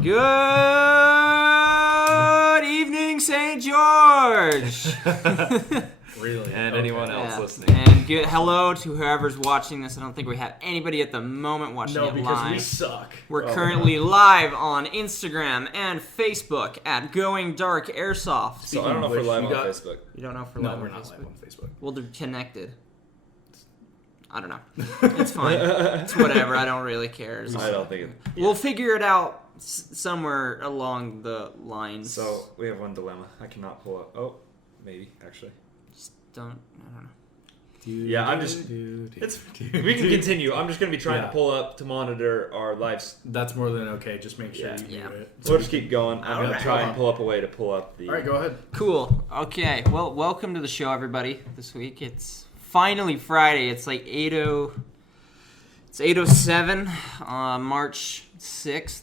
Good evening, St. George. Really? And anyone else listening. And good hello to whoever's watching this. I don't think we have anybody at the moment watching it live. No, because we suck. We're currently live on Instagram and Facebook at Going Dark Airsoft. So I don't know if we're live on Facebook. You don't know if we're No, live we're on not Facebook? live on Facebook. Well, they're connected. I don't know. It's fine. It's whatever. I don't really care. I don't think it... We'll figure it out somewhere along the lines. So we have one dilemma. I cannot pull up. Oh, maybe, actually. Just don't. I don't know. Yeah, I'm just... We can continue. I'm just going to be trying to pull up to monitor our lives. That's more than okay. Just make sure you Yeah. do it. We'll just keep going. I'm going to try and pull up a way to pull up the... All right, go ahead. Cool. Okay. Well, welcome to the show, everybody. This week it's finally Friday. It's like 8:00. It's 8:07, March 6th.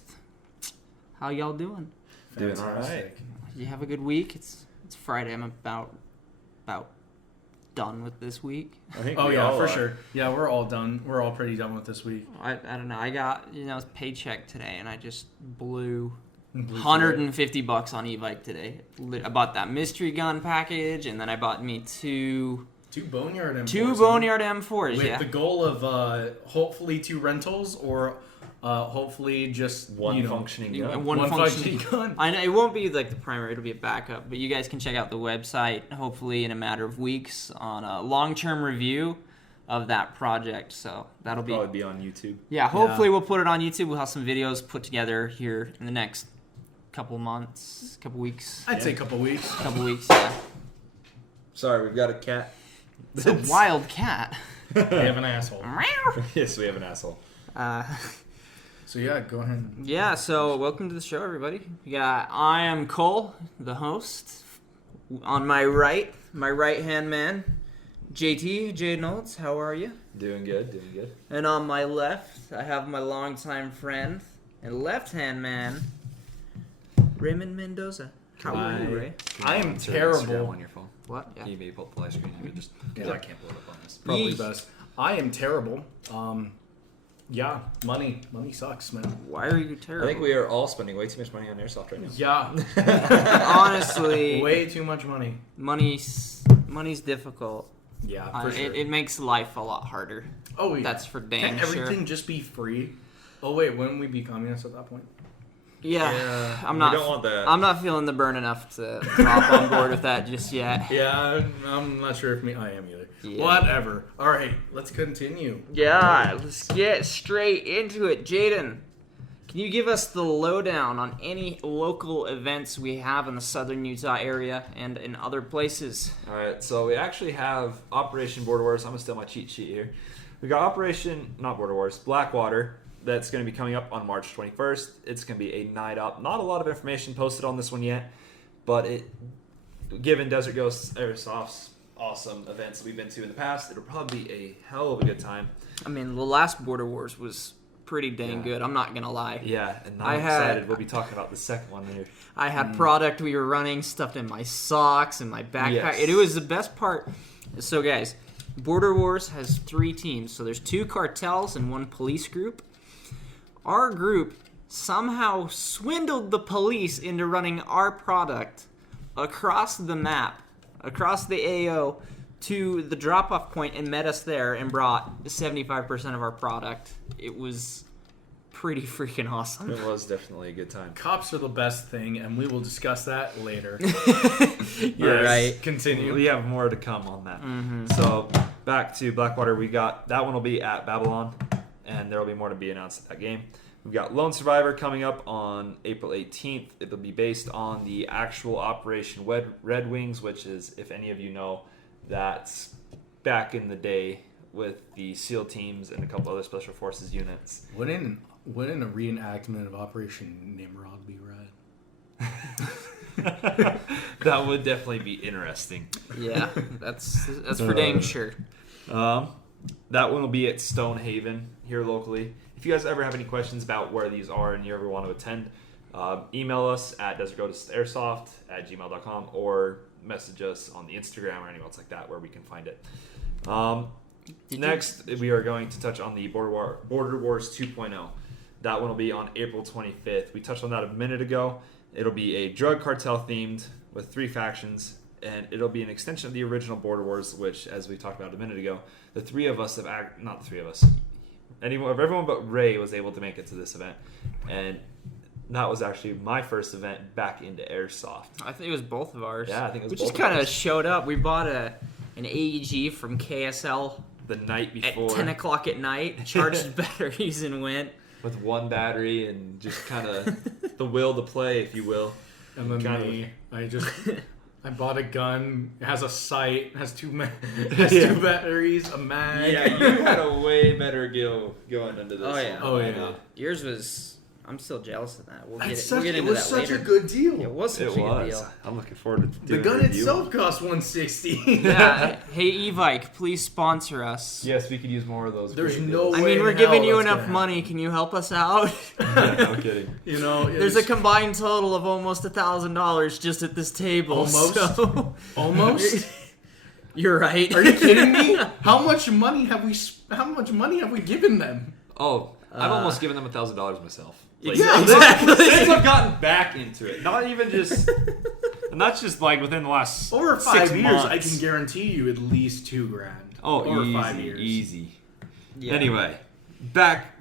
How y'all doing? Doing all right. You have a good week? It's Friday. I'm about done with this week. I think Oh, we yeah, all for are. sure. Yeah, we're all done. We're all pretty done with this week. I don't know. I got paycheck today, and I just blew Blue $150 on e-bike today. I bought that mystery gun package, and then I bought me two Boneyard M4s. Boneyard M4s. With Yeah. the goal of hopefully 2 rentals or hopefully just One functioning gun. One functioning gun. I know it won't be like the primary; it'll be a backup. But you guys can check out the website, hopefully in a matter of weeks, on a long-term review of that project. So that'll be Probably be on YouTube. yeah. Hopefully we'll put it on YouTube. We'll have some videos put together here in the next couple months, couple weeks. I'd say a couple weeks. Yeah. Sorry, we've got a cat. It's a wild cat. We have an asshole. Yes, we have an asshole. So yeah, go ahead. Yeah, so welcome to the show, everybody. I am Cole, the host. On my right-hand man, JT, Jay Knowles. How are you? Doing good. And on my left, I have my longtime friend and left-hand man, Raymond Mendoza. How are you, Ray? I am Turn terrible. Instagram on your phone. What? Can you maybe pull up the live screen here? Just because I can't pull it up on this. Probably Yeesh. best. I am terrible. Yeah, money sucks, man. Why are you I terrible? think we are all spending way too much money on airsoft right now. Yeah, Honestly, way too much money. money's difficult. Yeah, for sure. It makes life a lot harder. Oh, yeah. That's for dang Can't sure. everything just be free? Oh wait, wouldn't we be communists at that point? Yeah, I'm We not. don't want that. I'm not feeling the burn enough to hop on board with that just yet. Yeah, I'm not sure if I am either. Yeah. Whatever. All right, let's continue. Yeah, let's get straight into it. Jaden, can you give us the lowdown on any local events we have in the southern Utah area and in other places? All right, so we actually have Operation Border Wars. I'm going to steal my cheat sheet here. We got not Border Wars, Blackwater. That's going to be coming up on March 21st. It's going to be a night up. Not a lot of information posted on this one yet, but given Desert Ghost Airsoft's awesome events that we've been to in the past, it'll probably be a hell of a good time. I mean, the last Border Wars was pretty dang good. I'm not going to lie. Yeah, and I'm excited. We'll be talking about the second one here. I had product we were running stuffed in my socks and my backpack. Yes. It was the best part. So, guys, Border Wars has 3 teams. So there's 2 cartels and 1 police group. Our group somehow swindled the police into running our product across the map, across the AO, to the drop-off point and met us there and brought 75% of our product. It was pretty freaking awesome. It was definitely a good time. Cops are the best thing, and we will discuss that later. You're right. Continue. We have more to come on that. Mm-hmm. So back to Blackwater, we got that one will be at Babylon, and there will be more to be announced at that game. We've got Lone Survivor coming up on April 18th. It'll be based on the actual Operation Red Wings, which is, if any of you know, that's back in the day with the SEAL teams and a couple other Special Forces units. Wouldn't a reenactment of Operation Nimrod be rad? That would definitely be interesting. Yeah, that's for dang sure. That one will be at Stonehaven here locally. If you guys ever have any questions about where these are and you ever want to attend, email us at desertgoairsoft@gmail.com or message us on the Instagram or anywhere else like that where we can find it. Next, we are going to touch on the Border Wars 2.0. That one will be on April 25th. We touched on that a minute ago. It'll be a drug cartel themed with 3 factions, and it'll be an extension of the original Border Wars, which, as we talked about a minute ago, the 3 of us not the 3 of us, everyone but Ray was able to make it to this event, and that was actually my first event back into Airsoft. I think it was both of ours. Yeah, I think it was we both just of kind of ours. showed up. We bought an AEG from KSL The night at before, 10 o'clock at night, charged batteries, and went. with 1 battery and just kind of the will to play, if you will. And then Kind I bought a gun. It has a sight. Has 2 Yeah. 2 batteries, a mag. Yeah, you had a way better going into this. Oh, yeah. Oh, yeah. Yours was. I'm still jealous of that. We'll get It into was that such later. a good deal. It was such It a good was. deal. I'm looking forward to The doing gun a review. itself cost $160. Yeah. Hey, Evike, please sponsor us. Yes, we could use more of those. There's great no deals. I way mean, we're in hell giving you that's enough gonna money. Can you help us out? Yeah, no kidding. You know, There's a combined total of almost $1,000 just at this table. Almost? So. almost. You're right. Are you kidding me? How much money have we given them? Oh, I've almost given them $1,000 myself. Like, Yeah, since- exactly. Since I've gotten back into it, not even just, and that's just like within the last Over 5 6 years, months. I can guarantee you at least $2,000. Oh, over easy, 5 years. easy. Yeah. Anyway,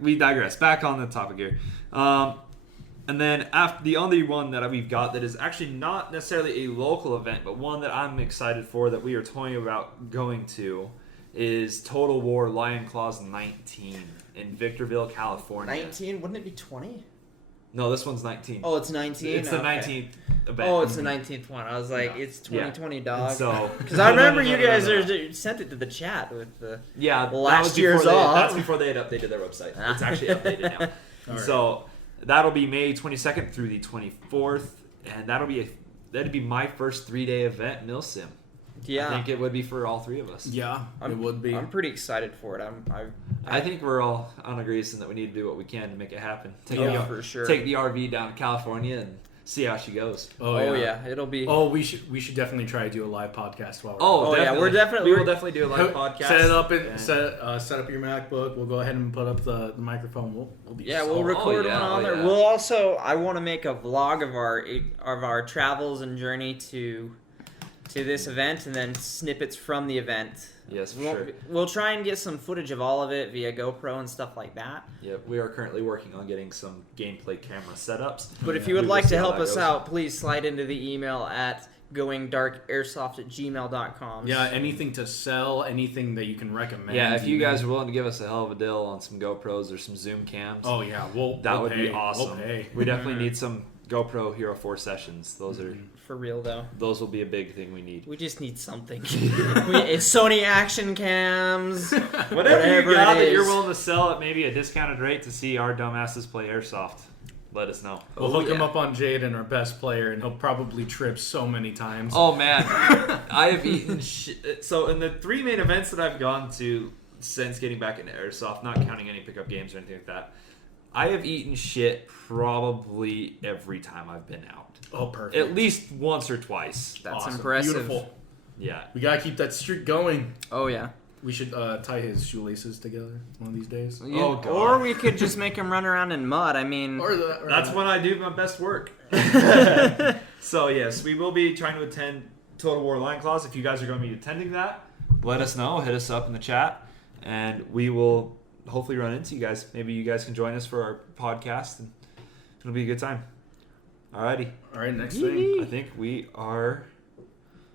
we digress. Back on the topic here. And then after the only one that we've got that is actually not necessarily a local event, but one that I'm excited for that we are toying about going to is Total War Lion Claws 19 in Victorville, California. 19? Wouldn't it be 20? No, this one's 19. Oh, it's 19? It's the Okay. 19th event. Oh, it's the 19th one. I was like, it's Yeah. 2020, And dog. so, Because I remember No, you no, no, guys no, no. sent it to the chat with the... Yeah, that last was before year's they, off. That's before they had updated their website. It's actually updated now. Alright. So that'll be May 22nd through the 24th, and that'd be my first 3-day event, Milsim. Yeah. I think it would be for all 3 of us. Yeah, it would be. I'm pretty excited for it. I think we're all on agreement that we need to do what we can to make it happen. Take, Yeah, the, for sure. take the RV down to California and see how she goes. Oh, yeah. It'll be... Oh, we should definitely try to do a live podcast while we're Oh, yeah, we're definitely- we will definitely do a live podcast. Set it up and and- set up your MacBook. We'll go ahead and put up the microphone. We'll be Yeah, so- we'll record yeah, one on oh, there. yeah. We'll also... I want to make a vlog of our travels and journey to this event, and then snippets from the event. Yes, for We'll- sure. We'll try and get some footage of all of it via GoPro and stuff like that. Yeah, we are currently working on getting some gameplay camera setups. But if Yeah. you would We will like see to how help that us goes. out, please slide into the email at goingdarkairsoft@gmail.com. Yeah, anything to sell, anything that you can recommend. Yeah, if you even. guys are willing to give us a hell of a deal on some GoPros or some Zoom cams, Oh yeah, that we'll would pay. be awesome. We'll pay. We definitely need some GoPro Hero 4 sessions. Mm-hmm. For real, though. Those will be a big thing we need. We just need something. It's Sony action cams. Whatever you got it that you're is. willing to sell at maybe a discounted rate to see our dumbasses play Airsoft, let us know. We'll hook him yeah. up on Jaden, our best player, and he'll probably trip so many times. Oh man, I have eaten shit. So in the 3 main events that I've gone to since getting back into Airsoft, not counting any pickup games or anything like that, I have eaten shit probably every time I've been out. Oh, perfect. At least once or twice. That's Awesome. impressive. Beautiful. Yeah. We gotta keep that streak going. Oh, yeah. We should tie his shoelaces together one of these days. Oh, God. Or we could just make him run around in mud. I mean... Or That's when I do my best work. So yes, we will be trying to attend Total War Lion Claws. If you guys are going to be attending that, let us know. Hit us up in the chat, and we will hopefully run into you guys. Maybe you guys can join us for our podcast, and it'll be a good time. Alrighty, All right, next thing. I think we are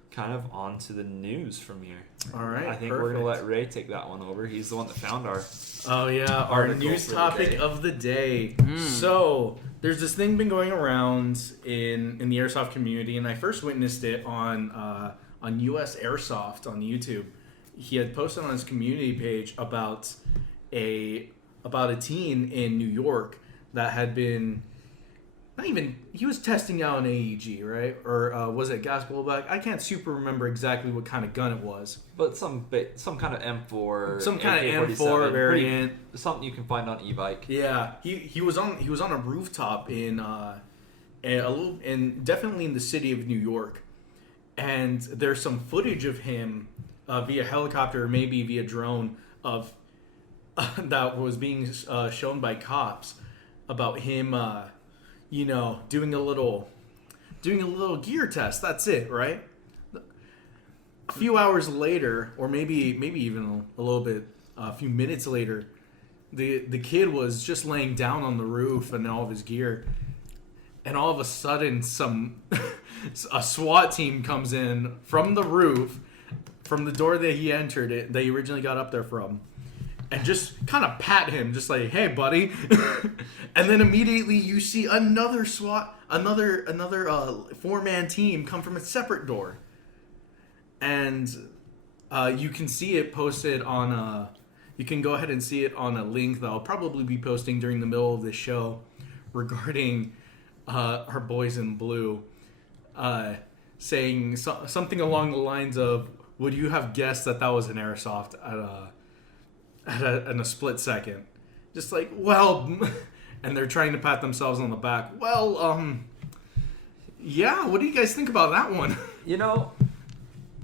kind of on to the news from here. All right, I think perfect. we're gonna let Ray take that one over. He's the one that found our. Oh yeah, our article news for the topic day. of the day. Mm. So there's this thing been going around in the airsoft community, and I first witnessed it on US Airsoft on YouTube. He had posted on his community page about a teen in New York that had been he was testing out an AEG, right? Or was it gas blowback? I can't super remember exactly what kind of gun it was. But some kind of M4, Some kind of AK-47, M4 variant. something you can find on e-bike. Yeah, he was on a rooftop in definitely in the city of New York, and there's some footage of him via helicopter, or maybe via drone, of that was being shown by cops, about him, doing a little gear test. That's it, right? A few hours later, or maybe even a little bit, a few minutes later, the kid was just laying down on the roof and all of his gear, and all of a sudden, a SWAT team comes in from the roof, from the door that he entered it, that he originally got up there from, and just kind of pat him, just like, "Hey, buddy," and then immediately you see another another 4-man team come from a separate door, and you can see it posted on you can go ahead and see it on a link that I'll probably be posting during the middle of this show regarding our boys in blue, saying something along the lines of, "Would you have guessed that was an airsoft in a split second?" Just like, well, and they're trying to pat themselves on the back. Well, yeah. What do you guys think about that one?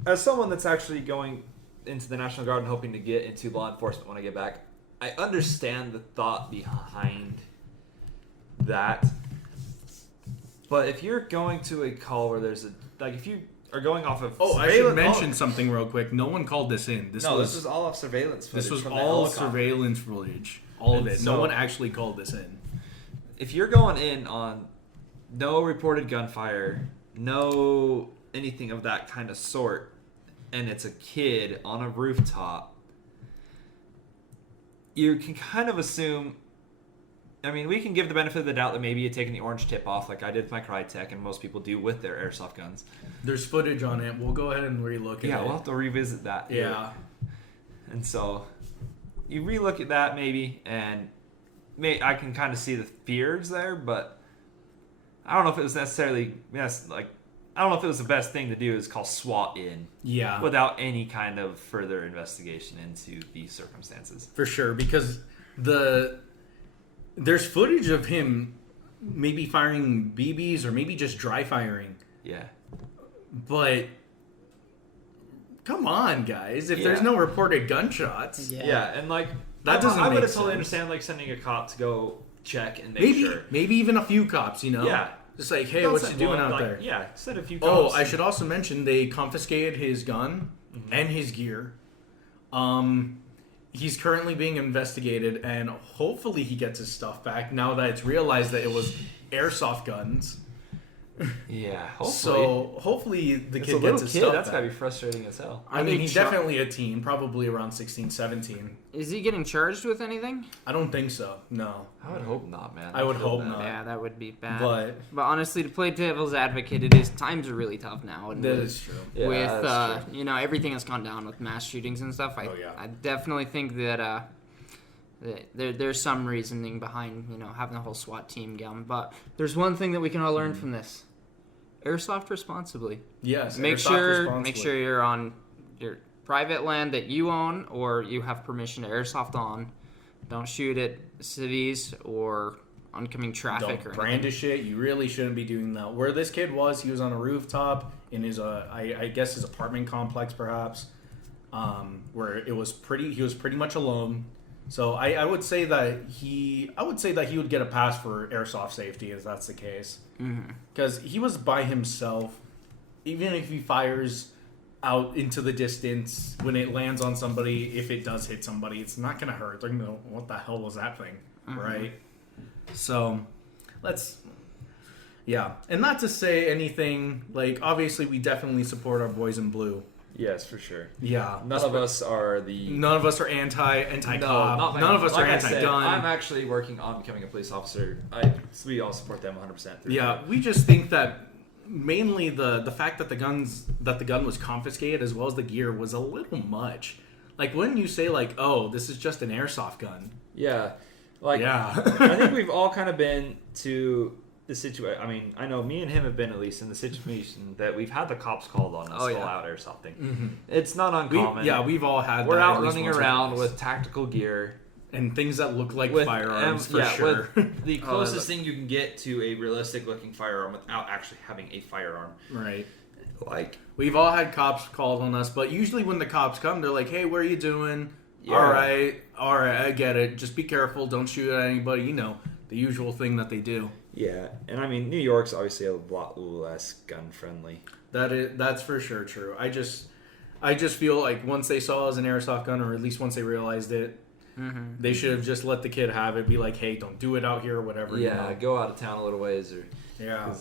As someone that's actually going into the National Guard and hoping to get into law enforcement when I get back, I understand the thought behind that. But if you're going to a call where there's if you are going off of I should mention something real quick. No one called this in. This was all off surveillance footage. This was all surveillance footage. All of it. No one actually called this in. If you're going in on no reported gunfire, no anything of that kind of sort, and it's a kid on a rooftop, you can kind of assume. I mean, we can give the benefit of the doubt that maybe you're taking the orange tip off, like I did with my Crytek, and most people do with their airsoft guns. There's footage on it. We'll go ahead and relook at it. Yeah, we'll have to revisit that. Yeah. And so you relook at that maybe, and I can kind of see the fears there, but I don't know if it was necessarily I don't know if it was the best thing to do is call SWAT in. Yeah. Without any kind of further investigation into the circumstances. For sure, because there's footage of him maybe firing BBs or maybe just dry firing. Yeah. But come on, guys. If there's no reported gunshots. Yeah, and that doesn't I would make have totally sense. understand sending a cop to go check and make sure. Maybe even a few cops, Yeah. Just like, hey, what you doing out there? Yeah, send a few Oh, cops. I should also mention they confiscated his gun and his gear. He's currently being investigated, and hopefully he gets his stuff back now that it's realized that it was airsoft guns. Yeah, hopefully. So hopefully the It's kid a little gets his kid. stuff That's back. gotta be frustrating as hell. I mean, he's definitely a teen, probably around 16, 17. Is he getting charged with anything? I don't think so. No. I would hope not, man. I would feel hope bad. not. Yeah, that would be bad. But honestly, to play devil's advocate, times are really tough now. And that is true. Yeah, with that's true. everything has gone down with mass shootings and stuff. I definitely think that there's some reasoning behind having the whole SWAT team going. But there's one thing that we can all learn from this: airsoft responsibly. Yes. Make airsoft sure responsibly. you're on your private land that you own or you have permission to airsoft on. Don't shoot at cities or oncoming traffic Don't or anything. brandish it. You really shouldn't be doing that. Where this kid was, he was on a rooftop in his, I guess his apartment complex, perhaps, where he was pretty much alone. So I would say that he would get a pass for airsoft safety if that's the case, because he was by himself. Even if he fires out into the distance, when it lands on somebody, if it does hit somebody, it's not gonna hurt. They're gonna go, what the hell was that thing, right? So and not to say anything obviously we definitely support our boys in blue. Yes, for sure. Yeah, None of us are anti-cop. None of us are anti-gun. I'm actually working on becoming a police officer. We all support them 100%. Yeah, we just think that mainly the fact that the gun was confiscated as well as the gear was a little much. When you say oh, this is just an airsoft gun. Yeah. Yeah. I think we've all kind of been to the situation. I mean, I know me and him have been at least in the situation that we've had the cops called on us full out airsoft thing. It's not uncommon. We've all had. We're that out at least running once or around twice. with tactical gear and things that look like with firearms for sure. With the closest thing you can get to a realistic looking firearm without actually having a firearm. Right. We've all had cops called on us, but usually when the cops come, they're like, "Hey, what are you doing?" Yeah. All right, I get it. Just be careful. Don't shoot at anybody. usual thing that they do. Yeah, and I mean, New York's obviously a lot less gun friendly. That's for sure true. I just feel like once they saw it as an airsoft gun, or at least once they realized it, they should have just let the kid have it. Be like, hey, don't do it out here or whatever. Yeah, go out of town a little ways, or Yeah.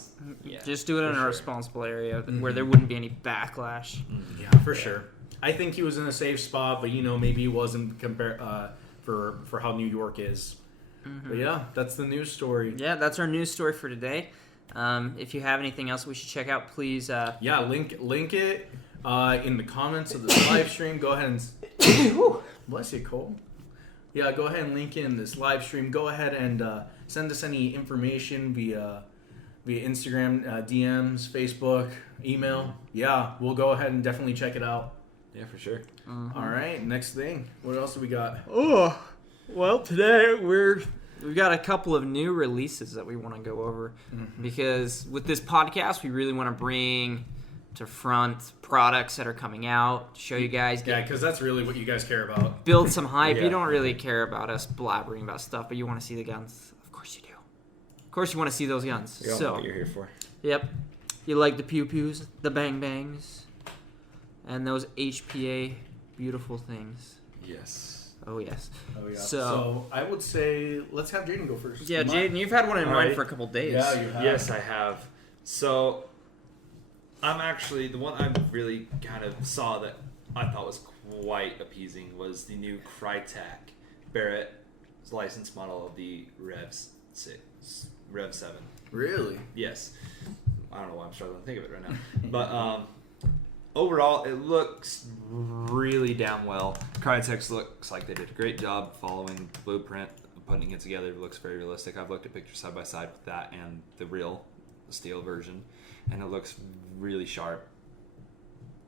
Just do it in a sure. responsible area where there wouldn't be any backlash. Yeah, for sure. I think he was in a safe spot, but maybe he wasn't for how New York is. But yeah, that's the news story. Yeah, that's our news story for today. If you have anything else we should check out, please. Yeah, link it in the comments of this live stream. Go ahead and bless you, Cole. Yeah, go ahead and link in this live stream. Go ahead and send us any information via Instagram, DMs, Facebook, email. Yeah, we'll go ahead and definitely check it out. yeah, for sure. All right, next thing. What else do we got? Oh, well, today we've got a couple of new releases that we want to go over because with this podcast, we really want to bring to front products that are coming out, show you guys, Yeah, because that's really what you guys care about. build some hype. Yeah. You don't really care about us blabbering about stuff, but you want to see the guns. Of course you do. Of course you want to see those guns. You don't know So, what you're here for. yep. You like the pew-pews, the bang-bangs, and those HPA beautiful things. Yes. Oh, yes. Oh yeah. So- So I would say let's have Jaden go first. Yeah, Jaden, you've had one in mind Alright. for a couple days. Yeah, you have. Yes, I have. So, I'm actually the one I really kind of saw that I thought was quite appeasing was the new Crytek Barrett license model of the Rev 7. Really? Yes. I don't know why I'm struggling to think of it right now. But overall, it looks really damn well. Crytek looks like they did a great job following the blueprint, putting it together. It looks very realistic. I've looked at pictures side by side with that and the real steel version, and it looks really sharp.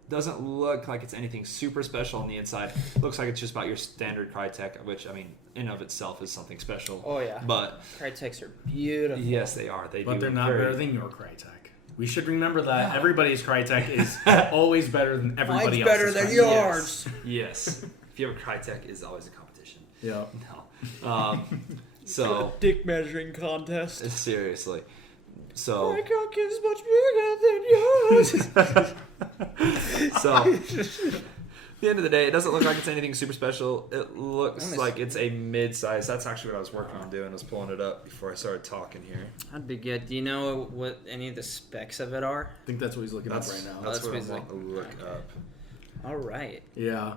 Doesn't look like it's anything super special on the inside. Looks like it's just about your standard Crytek, which, I mean, in of itself is something special. Oh, yeah. But Crytek's are beautiful. yes, they are. They But do they're not very- better than your Crytek. We should remember that everybody's Crytek is always better than everybody Mine's else's. better than Crytek. yours. Yes. If you have a Crytek, is always a competition. Yeah. No. So Dick measuring contest. seriously. So My cock is much bigger than yours. so at the end of the day, it doesn't look like it's anything super special. It looks like it's a mid-size. That's actually what I was working on doing. I was pulling it up before I started talking here. That'd be good. Do you know what any of the specs of it are? I think that's what he's looking up right now. That's that's what I what he's want to look up. All right. Yeah.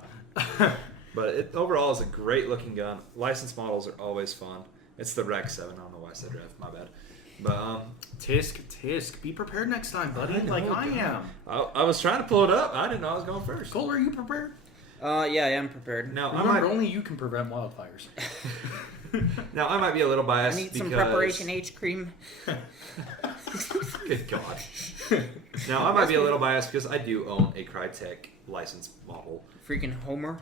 But it overall is a great looking gun. License models are always fun. It's the Rec 7. I don't know why I said Rev. My bad. But Tisk. Be prepared next time, buddy. Like I am. I was trying to pull it up. I didn't know I was going first. Cole, are you prepared? Yeah, I am prepared. Now Remember, only you can prevent wildfires. I might be a little I biased. need some because- preparation H cream. Good God. Now, I might be a little biased because I do own a Crytek license model. Freaking Homer.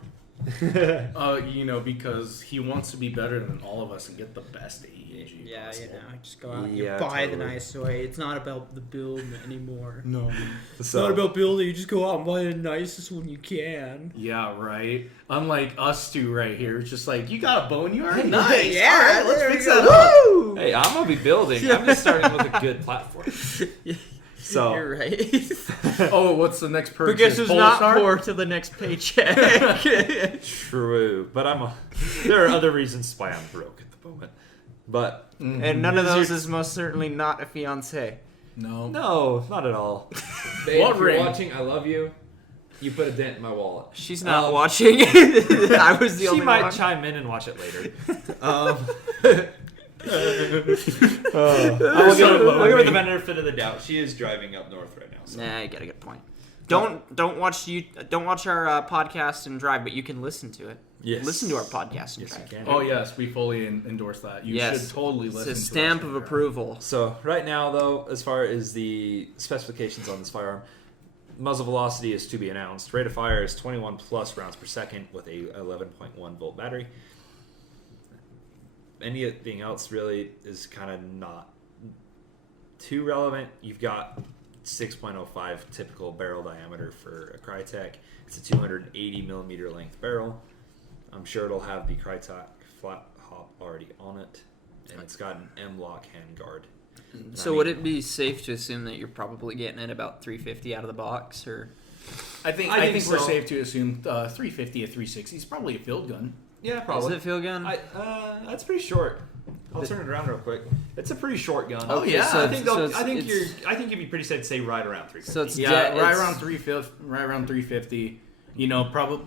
Because he wants to be better than all of us and get the best AEG. Yeah, possible. just go out and Yeah, you buy the totally. nice toy. It's not about the build anymore. No. It's not about building. You just go out and buy the nicest one you can. Yeah, right. Unlike us two right here, it's just like you got a bone, you are nice. Yeah, All right, let's there fix we that go. up. Woo! Hey, I'm going to be building. I'm just starting with a good platform. So, You're right. Oh, what's the next purchase? Because there's Polar not Star? more to the next paycheck. true. But there are other reasons why I'm broke at the moment. But, And none of those is most certainly not a fiance. No. no, not at all. Babe, What if you're ring? watching, I love you. You put a dent in my wallet. She's not watching. I was the She only might one. chime in and watch it later. Um, I'll give her the benefit of the doubt. She is driving up north right now. So. Nah, you got a good point. Don't watch our podcast and drive, but you can listen to it. Yes. Listen to our podcast and Yes, you drive. can. Oh yes, we fully endorse that. You Yes. should totally It's listen. a to stamp us of right there. approval. So right now, though, as far as the specifications on this firearm, muzzle velocity is to be announced. Rate of fire is 21 plus rounds per second with a 11.1 volt battery. Anything else really is kind of not too relevant. You've got 6.05 typical barrel diameter for a Crytek. It's a 280 millimeter length barrel. I'm sure it'll have the Crytek flat hop already on it. and it's got an M-lock handguard. So would it be safe to assume that you're probably getting it about 350 out of the box, or? I think so. we're safe to assume 350 to 360 is probably a field gun. Yeah, probably. Is it field gun? That's pretty short. I'll turn it around real quick. It's a pretty short gun. Oh, yeah. So I think it's- you'd be pretty safe to say right around 350. So it's Right around 350. You know, people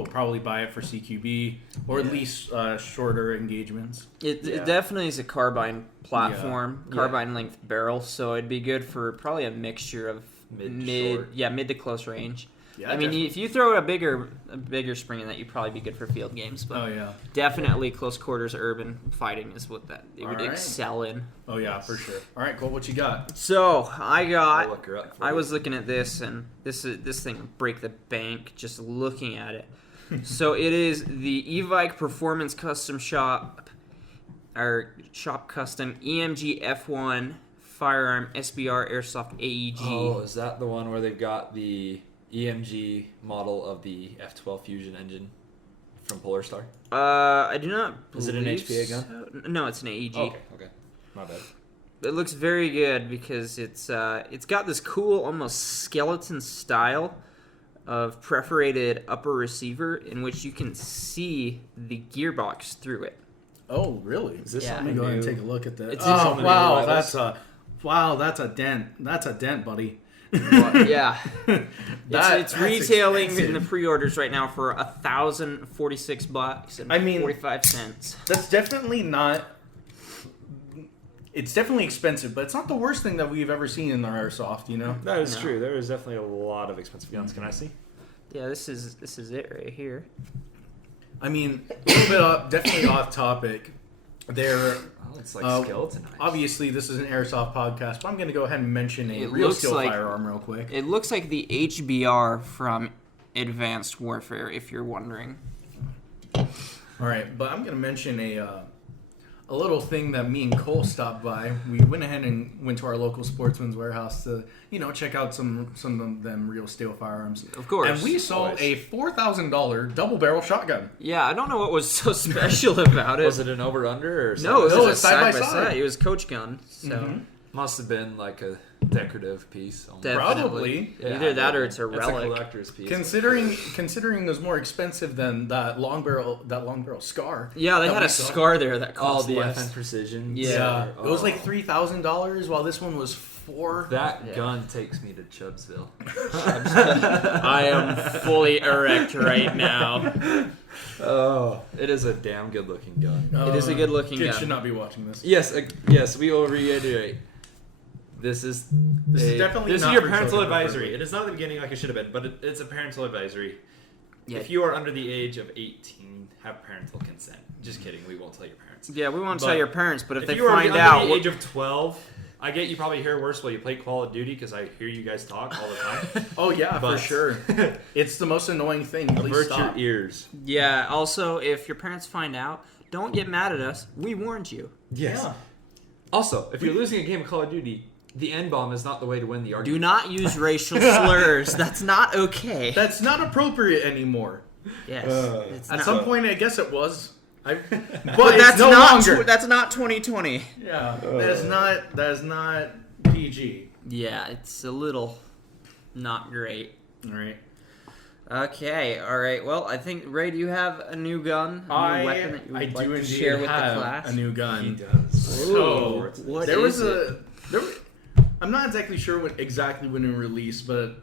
will probably buy it for CQB or at least shorter engagements. It definitely is a carbine platform, Yeah. carbine length barrel, so it'd be good for probably a mixture of mid to close range. Yeah, I mean, if you throw a bigger spring in that, you'd probably be good for field games. But definitely close quarters urban fighting is what it would excel in. Oh yeah, for sure. All right, Cole, what you got? So I'll look her up for I you. was looking at this, and this thing would break the bank just looking at it. So it is the Evike Performance Custom Shop, or Shop Custom EMG F1 Firearm SBR Airsoft AEG. Oh, is that the one where they've got the EMG model of the F12 Fusion engine from Polar Star? I do not. Is it an believe HPA gun? so. No, it's an AEG. Okay, my bad. It looks very good because it's got this cool, almost skeleton style of perforated upper receiver in which you can see the gearbox through it. Oh, really? Is this Yeah. Let me go ahead and take a look at that. It's Oh, something wow, new that's a dent. That's a dent, buddy. Yeah, That's it's retailing expensive. in the pre-orders right now for $1,046 and I mean, 45 cents. That's definitely not. It's definitely expensive, but it's not the worst thing that we've ever seen in our airsoft. You know. That is No. true. There is definitely a lot of expensive guns. Can I see? Yeah, this is it right here. I mean, a little bit definitely off topic. There, Oh, it's like skeletonized. obviously, this is an airsoft podcast, but I'm going to go ahead and mention a It real looks steel like- firearm real quick. It looks like the HBR from Advanced Warfare, if you're wondering. All right, but I'm going to mention a little thing that me and Cole stopped by. We went ahead and went to our local Sportsman's Warehouse to, check out some of them real steel firearms. Of course. And we saw Always. a $4,000 double barrel shotgun. Yeah, I don't know what was so special about it. Was it an over/under or No, it something? was a side by side by side. side. It was Coach gun. So Mhm. Must have been like a decorative piece. almost. Definitely. Probably. Yeah, Either that or it's a It's a relic. collector's piece. Considering it was more expensive than that long barrel scar. Yeah, they that had we a saw. scar there that All cost the less. FN Precision. Yeah. It was like $3,000, while this one was $4,000. That Yeah. gun takes me to Chubbsville. I am fully erect right now. Oh, it is a damn good looking gun. It is a good looking Kids gun. should not be watching this. Yes, we will reiterate. This is definitely this not is your for parental children, advisory. preferably. It is not at the beginning like it should have been, but it's a parental advisory. Yeah. If you are under the age of 18, have parental consent. Just kidding, we won't tell your parents. Yeah, we won't But tell your parents, but if they you are find under out, the age of 12, I get you probably hear worse while you play Call of Duty because I hear you guys talk all the time. Oh yeah, But- for sure. It's the most annoying thing. Please Avert stop. your ears. yeah. Also, if your parents find out, don't get mad at us. We warned you. Yes. Yeah. Also, if you're losing a game of Call of Duty, the N-bomb is not the way to win the Do argument. not use racial slurs. That's not okay. That's not appropriate anymore. Yes. It's At not. some point, I guess it was. But But it's that's no not. longer. That's not 2020. Yeah, that is not PG. Yeah, it's a little not great. All right. Okay, all right. Well, I think Ray, do you have a new gun, a new weapon that you would I like do to indeed share with have the class? a new gun. He does. So what there was is I'm not exactly sure when it released, but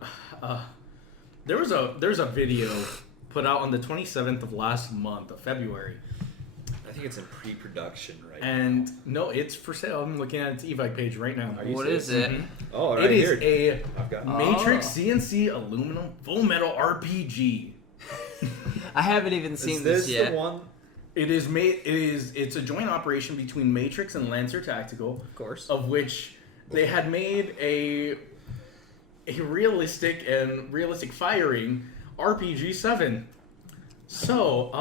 there's a video put out on the 27th of last month of February, I think it's in pre-production right and no, it's for sale. I'm looking at its Evike page right now. Are you What is it? Mhm. Oh, It is a I've got Matrix CNC aluminum full metal RPG. I haven't even seen Is this this yet. the one? It's a joint operation between Matrix and Lancer Tactical, Of course. of which they had made a realistic firing RPG-7. So,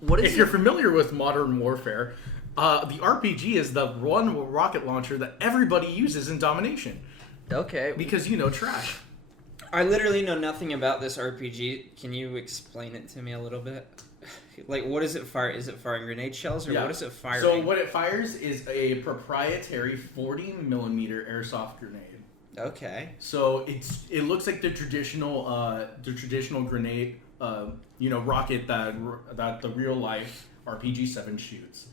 What is if you're familiar with Modern Warfare, the RPG is the one rocket launcher that everybody uses in Domination Okay. because trash. I literally know nothing about this RPG. Can you explain it to me a little bit? Like, what does it fire? Is it firing grenade shells, or Yeah. what is it firing? So what it fires is a proprietary 40 millimeter airsoft grenade. Okay. So it looks like the traditional grenade, rocket that the real life RPG-7 shoots.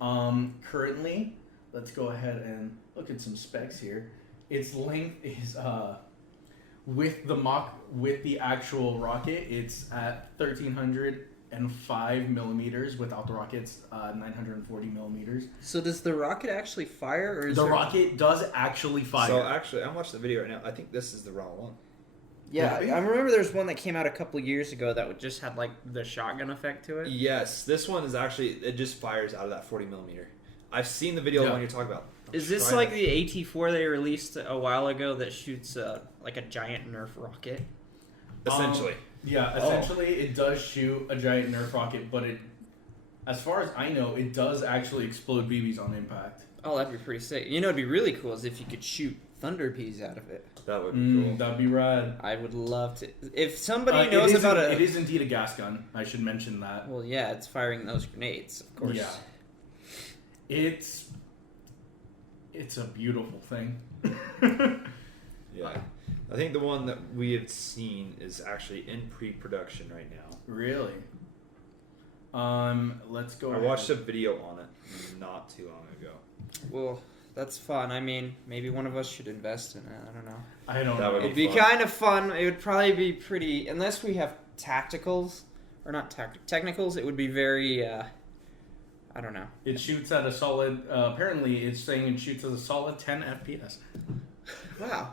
Currently, let's go ahead and look at some specs here. Its length is with the actual rocket, it's at 1,305 millimeters. Without the rockets, 940 millimeters. So does the rocket actually fire, or is The rocket does actually fire. So actually, I'm watching the video right now. I think this is the wrong one. Yeah, I remember there's one that came out a couple years ago that just had like the shotgun effect to it. Yes, this one is actually, it just fires out of that 40 millimeter. I've seen the video of the one you're talking about. Is this like the AT4 they released a while ago that shoots like a giant Nerf rocket? Essentially. Essentially it does shoot a giant Nerf rocket, but as far as I know, it does actually explode BBs on impact. Oh, that'd be pretty sick. You know, it'd be really cool is if you could shoot thunder peas out of it. That would be cool. That'd be rad. I would love to. If somebody knows about it, it is indeed a gas gun. I should mention that. Well, yeah, it's firing those grenades, of course. Yeah, it's a beautiful thing. Yeah. I think the one that we have seen is actually in pre-production right now. Really? Let's go. I watched a video on it not too long ago. Well, that's fun. I mean, maybe one of us should invest in it. I don't know. I don't That know. would It'd be fun. kind of fun. It would probably be pretty, unless we have tacticals, or not technicals. It would be very. I don't know. It shoots at a solid. Apparently, it's saying it shoots at a solid 10 FPS. Wow.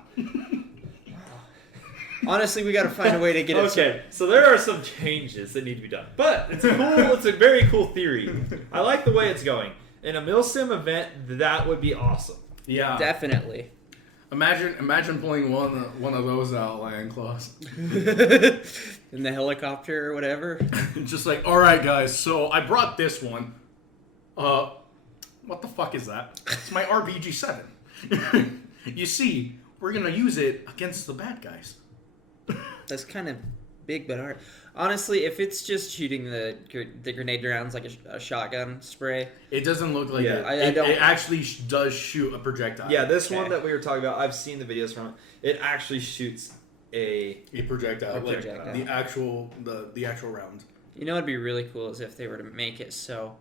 Honestly, we got to find a way to get it. Okay, so there are some changes that need to be done. But it's cool. It's a very cool theory. I like the way it's going. In a Milsim event, that would be awesome. Yeah. Definitely. Imagine pulling one of those out, Lion Claws. In the helicopter or whatever. Just like, all right, guys. So I brought this one. What the fuck is that? It's my RPG-7. You see, we're gonna use it against the bad guys. That's kind of big, but hard. Honestly, if it's just shooting the grenade rounds like a shotgun spray, It doesn't look like it. I don't. It actually does shoot a projectile. Yeah, this Okay. one that we were talking about, I've seen the videos from it. It actually shoots a projectile. A Like projectile. the actual round. you know, what'd be really cool is if they were to make it so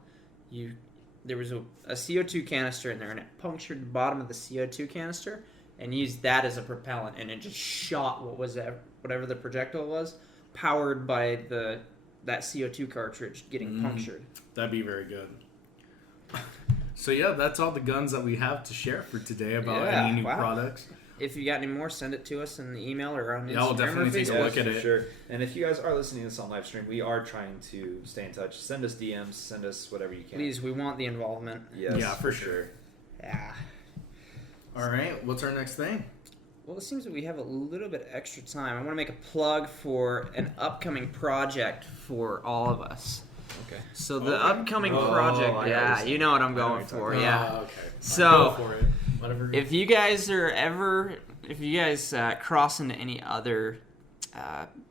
there was a CO2 canister in there, and it punctured the bottom of the CO2 canister, and used that as a propellant, and it just shot whatever the projectile was, powered by that CO2 cartridge getting punctured. That'd be very good. So yeah, that's all the guns that we have to share for today about any new products. If you got any more, send it to us in the email or on Instagram. Yeah, I'll definitely or take a Facebook. look at it. Sure. And if you guys are listening to this on live stream, we are trying to stay in touch. Send us DMs, send us whatever you can. Please, we want the involvement. Yes, Yeah, for sure. Yeah. All right, what's our next thing? Well, it seems that we have a little bit extra time. I want to make a plug for an upcoming project for all of us. Okay. So the Okay. upcoming Oh, project, I yeah, understand. you know what I'm I know going what you're for, talking yeah. Okay. So, Go for it. Whatever. if you guys cross into any other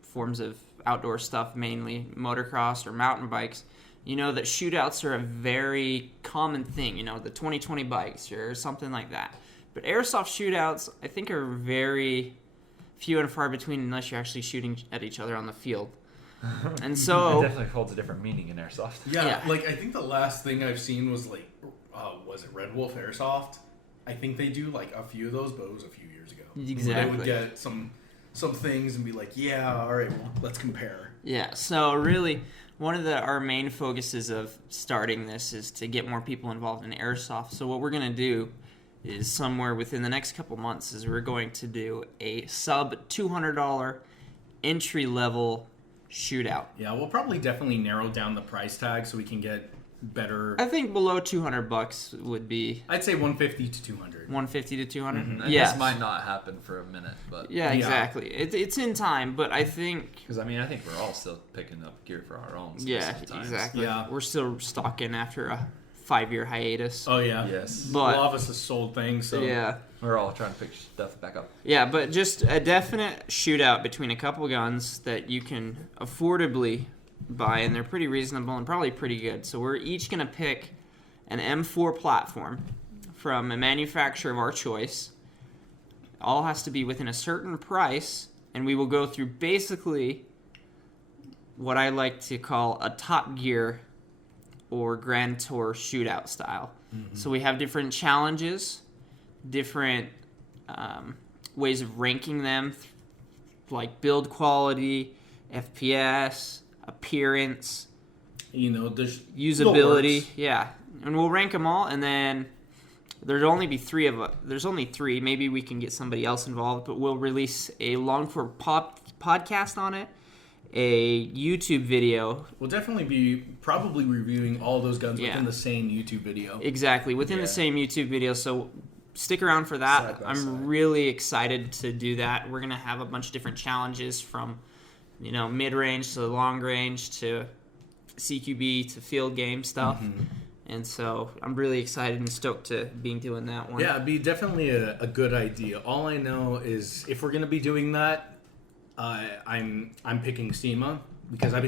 forms of outdoor stuff, mainly motocross or mountain bikes, you know that shootouts are a very common thing, you know, the 2020 bikes or something like that. But airsoft shootouts, I think, are very few and far between unless you're actually shooting at each other on the field. And It so, definitely holds a different meaning in airsoft. Yeah, Yeah. like I think the last thing I've seen was like, was it Red Wolf Airsoft? I think they do like a few of those, but it was a few years ago. Exactly. They would get some things and be like, yeah, all right, well, let's compare. yeah, so really, one of our main focuses of starting this is to get more people involved in airsoft. So what we're going to do is somewhere within the next couple months is we're going to do a sub $200 entry level shootout. Yeah, we'll probably definitely narrow down the price tag so we can get better. I think below $200 would be I'd say 150 to 200. 150 to 200. And Yeah, this might not happen for a minute, but yeah, exactly. It's in time, but I think because I think we're all still picking up gear for our own. yeah, sometimes. exactly. Yeah. We're still stocking after a 5-year hiatus. Oh yeah. Yes, But a lot of us have sold things, so yeah. we're all trying to pick stuff back up. Yeah, but just a definite shootout between a couple guns that you can affordably buy, and they're pretty reasonable and probably pretty good. So we're each going to pick an M4 platform from a manufacturer of our choice. All has to be within a certain price, and we will go through basically what I like to call a Top Gear or Grand Tour shootout style. So we have different challenges, different ways of ranking them, like build quality, FPS, appearance, there's usability. Yeah, and we'll rank them all, and then there'll only be three of us. There's only three. Maybe we can get somebody else involved, but we'll release a long-form podcast on it, a YouTube video. We'll definitely be probably reviewing all those guns within the same YouTube video. Exactly, within the same YouTube video. So stick around for that. Side by I'm side. really excited to do that. We're going to have a bunch of different challenges from, mid-range to long range to CQB to field game stuff. And so I'm really excited and stoked to be doing that one. Yeah, it'd be definitely a good idea. All I know is if we're going to be doing that, I'm picking SEMA because I've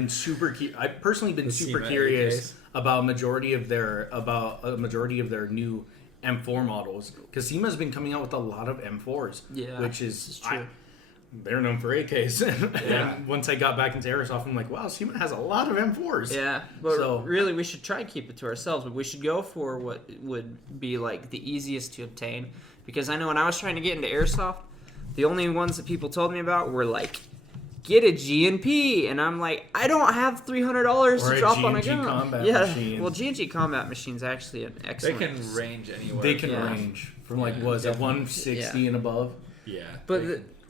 personally been super SEMA curious AKs. about a majority of their new M4 models because SEMA's been coming out with a lot of M4s, which is true. They're known for AKs. Yeah. And once I got back into Airsoft, I'm like, wow, SEMA has a lot of M4s. Yeah, but So- really we should try to keep it to ourselves, but we should go for what would be like the easiest to obtain, because I know when I was trying to get into Airsoft, the only ones that people told me about were like, get a G&P, and I'm like, I don't have $300 Or to a drop on a G&G gun. combat yeah, machine. well, G&G combat machine's actually an They excellent. can range anywhere. They can Yeah. range from was it 160 and above? Yeah. But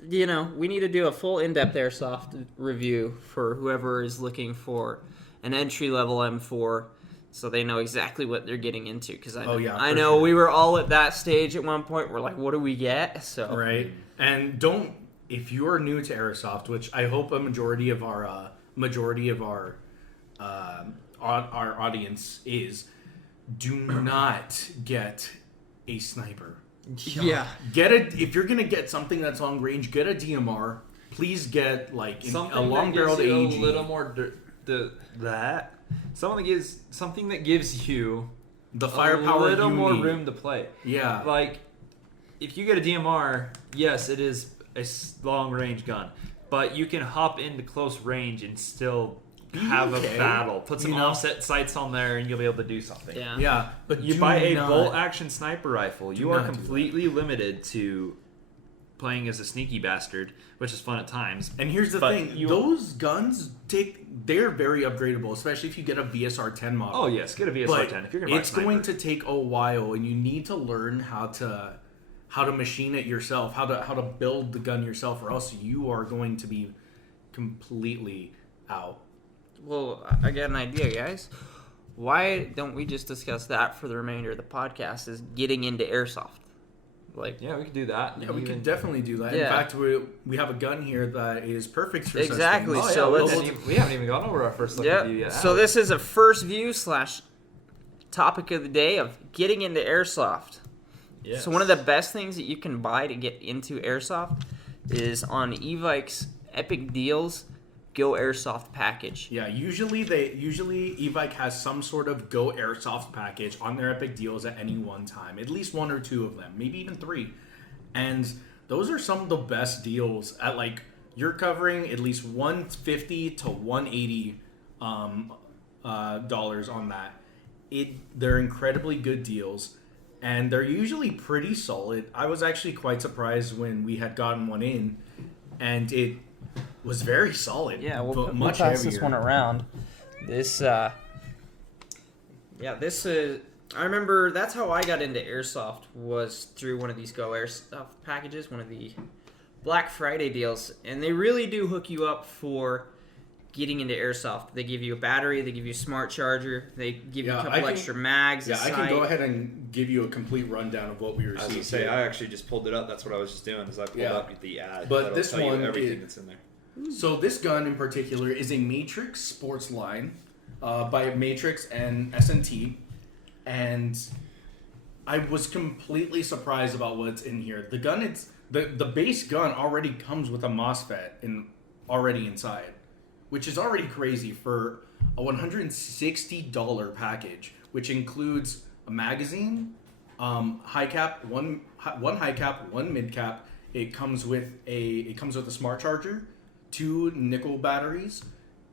we need to do a full in-depth Airsoft review for whoever is looking for an entry-level M4, so they know exactly what they're getting into. Because I for know sure. we were all at that stage at one point. We're like, what do we get? So Right. And if you are new to Airsoft, which I hope a majority of our audience is, do not get a sniper. yeah, If you're gonna get something that's long range, get a DMR. Please get Something a long that gives barreled you AEG. a little more something that gives you The firepower, a little you more need. room to play. Yeah. Like, if you get a DMR, yes, it is a long range gun, but you can hop into close range and still have okay. a battle. Put some You know? offset sights on there, and you'll be able to do something. yeah, Yeah, but You do buy a not- bolt action sniper rifle, you are not do that. completely limited to playing as a sneaky bastard, which is fun at times. And here's the But thing: those guns they're very upgradable, especially if you get a VSR 10 model. Oh yes, get a VSR But 10 if you're gonna buy a it's sniper. going to take a while, and you need to learn how to machine it yourself, how to build the gun yourself, or else you are going to be completely out. Well, I got an idea, guys. Why don't we just discuss that for the remainder of the podcast? Is getting into Airsoft, like. Yeah, we could do that. Yeah, we can definitely do that. In Yeah. fact, we have a gun here that is perfect for Exactly. such things. So we let's- haven't even gone over our first look at you Yep. yet. So this is a first view / topic of the day of getting into Airsoft. Yes. So one of the best things that you can buy to get into Airsoft is on Evike's Epic Deals Go Airsoft package. Yeah, usually Evike has some sort of Go Airsoft package on their Epic Deals at any one time. At least one or two of them, maybe even three. And those are some of the best deals at you're covering at least $150 to $180 dollars on that. They're incredibly good deals, and they're usually pretty solid. I was actually quite surprised when we had gotten one in, and it was very solid. Yeah, we'll, but we'll much pass heavier. this one around. This is. I remember that's how I got into Airsoft, was through one of these Go Airsoft packages, one of the Black Friday deals, and they really do hook you up for getting into Airsoft. They give you a battery, they give you a smart charger, they give you a Yeah, couple extra mags. Yeah, a I can go sight. ahead and give you a complete rundown of what we I was received. gonna say, I actually just pulled it up. That's what I was just doing. Is I pulled Yeah. up the ad. But That'll this tell you one everything is- that's in there. So this gun in particular is a Matrix sports line by Matrix and S&T, and I was completely surprised about what's in here. The gun, the base gun already comes with a MOSFET already inside. which is already crazy for a $160 package, which includes a magazine, high cap, one high cap, one mid cap. It comes with a smart charger, 2 nickel batteries,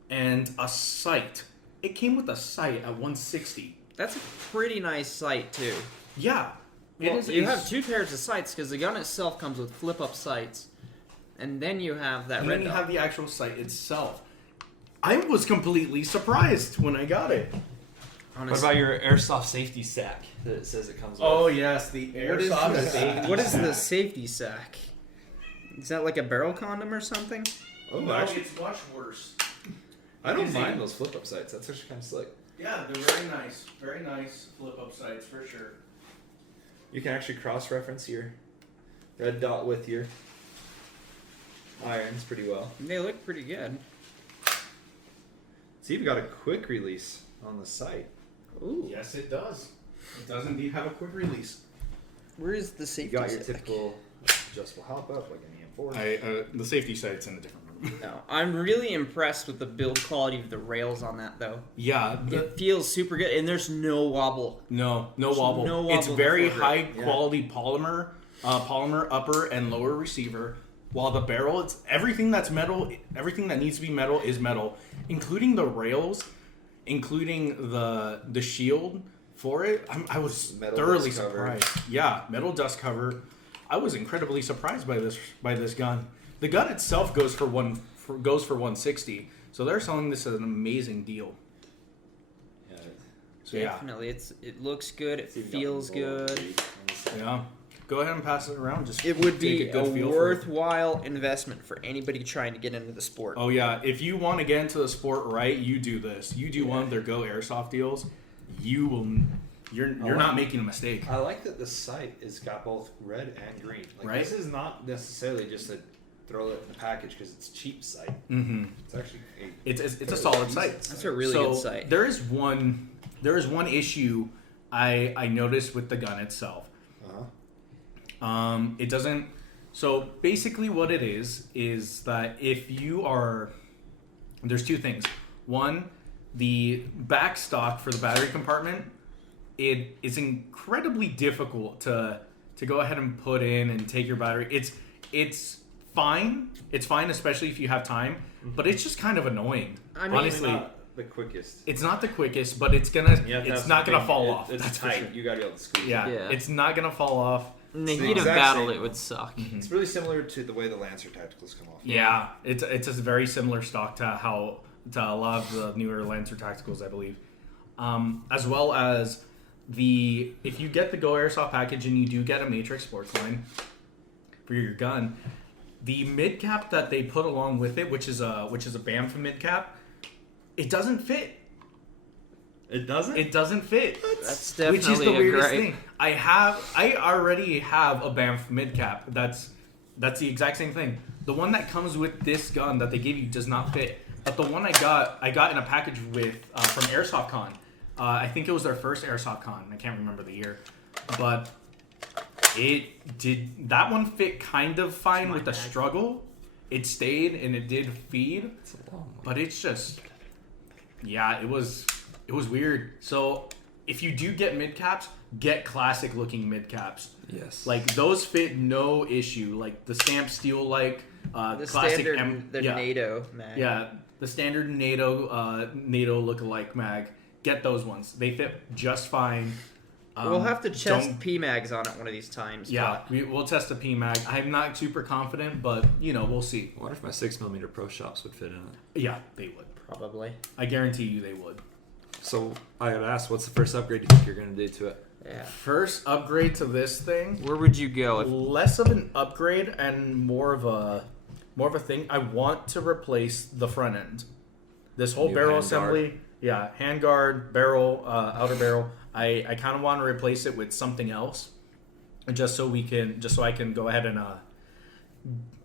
and a sight. It came with a sight at $160. That's a pretty nice sight too. Yeah. Well, you have 2 pairs of sights because the gun itself comes with flip-up sights, and then you have that And red then you dot. have the actual sight itself. I was completely surprised when I got it. What about your airsoft safety sack that it says it comes with? Oh yes, the airsoft safety. What is the sack. safety sack? Is that like a barrel condom or something? Oh, No, actually, it's much worse. I don't Is mind it- those flip-up sights. That's actually kind of slick. Yeah, they're very nice flip-up sights for sure. You can actually cross-reference your red dot with your irons pretty well. They look pretty good. It's even got a quick release on the sight. Ooh. Yes, it does. It does indeed have a quick release. Where is the You safety got your sack? typical adjustable hop up like an EM4. The safety sight's in a different room. No, I'm really impressed with the build quality of the rails on that though. Yeah. It feels super good, and there's no wobble. No There's wobble. no It's wobble very before high it. Yeah. quality polymer upper and lower receiver. While the barrel, it's everything that's metal. Everything that needs to be metal is metal, including the rails, including the shield for it. I was Metal thoroughly dust cover. surprised. Yeah, metal dust cover. I was incredibly surprised by this gun. The gun itself goes for 160. So they're selling this at an amazing deal. Yeah. So yeah. Definitely, it looks good. It It's even got feels the gold good. on the side. Yeah. Go ahead and pass it around. Just It would take be a good feel for it. worthwhile investment for anybody trying to get into the sport. Oh yeah, if you want to get into the sport right, you do this. You do one of their Go Airsoft deals. You will. You're not making a mistake. I like that the sight is got both red and green. Like, Right. This is not necessarily just a throw it in the package because it's cheap sight. Mm-hmm. It's actually It's a solid sight. That's a really So good sight. There is one issue I noticed with the gun itself. It doesn't. So basically, what it is that if you are, there's 2 things. One, the back stock for the battery compartment, it is incredibly difficult to go ahead and put in and take your battery. It's fine. It's fine, especially if you have time. But it's just kind of annoying. I mean, honestly, not the quickest. it's not the quickest, but it's not gonna fall off. It's That's for tight. sure. You gotta be able to squeeze. Yeah, Yeah. it's not gonna fall off. In the It's the heat of exact battle, same. it would suck. It's really similar to the way the Lancer Tacticals come off. Yeah, it's a very similar stock to a lot of the newer Lancer Tacticals, I believe. As well as if you get the Go Airsoft package and you do get a Matrix Sports line for your gun, the mid cap that they put along with it, which is a Bamf mid cap, it doesn't fit. It doesn't. It doesn't fit. That's definitely Which is the a weirdest gripe. thing. I already have a Bamf mid cap. That's the exact same thing. The one that comes with this gun that they give you does not fit. But the one I got in a package with from Airsoft Con. I think it was their first Airsoft Con. I can't remember the year, but that one fit kind of fine with the struggle. It stayed and it did feed, It's a long one. but it's just, yeah, it was weird. So if you do get mid caps, get classic looking mid caps. Yes. Like those fit no issue. Like the stamp steel, like The classic standard, the yeah, NATO mag. yeah, the standard NATO lookalike mag. Get those ones. They fit just fine. We'll have to don't- test PMags on it one of these times. Yeah, we'll test the PMag. I'm not super confident, but we'll see. I wonder if my 6mm Pro Shops would fit in it. Yeah, they would. but probably. I guarantee you they would. So I gotta ask, what's the first upgrade you think you're gonna do to it? Yeah. First upgrade to this thing, Where would you go? If, less of an upgrade and more of a thing. I want to replace the front end. This whole New barrel hand assembly, yeah, handguard, barrel, outer barrel. I kind of want to replace it with something else, just so I can go ahead and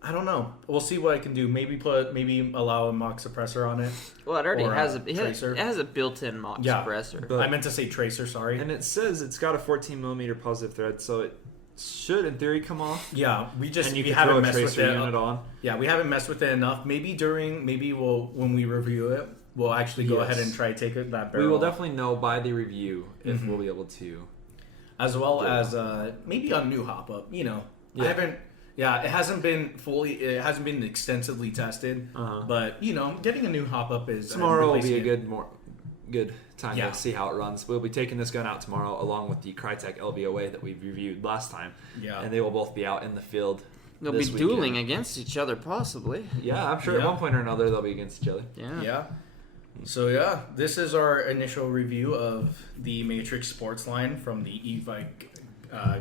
I don't know. We'll see what I can do. Maybe allow a mock suppressor on it. well, it already or, has tracer. it has a built-in mock Yeah. suppressor. But- I meant to say tracer. Sorry. And it says it's got a 14mm positive thread, so should in theory come off. Yeah, we And you we can haven't throw a messed with tracer it. unit on. Yeah, we haven't messed with it enough. Maybe when we review it, we'll actually go Yes. ahead and try to take that We barrel will off. definitely know by the review if Mhm. we'll be able to. As well Yeah. as maybe a new hop up. You know, Yeah. I haven't. Yeah, it hasn't been extensively tested, Uh-huh. but you know, getting a new hop up is Tomorrow will be replacing a it. good time Yeah. to see how it runs. We'll be taking this gun out tomorrow along with the Crytek LVOA that we reviewed last time, Yeah, and they will both be out in the field. They'll this be dueling weekend. against each other, possibly. Yeah, I'm sure at Yeah. one point or another they'll be against each other. Yeah. yeah. So yeah, this is our initial review of the Matrix Sports line from the e-bike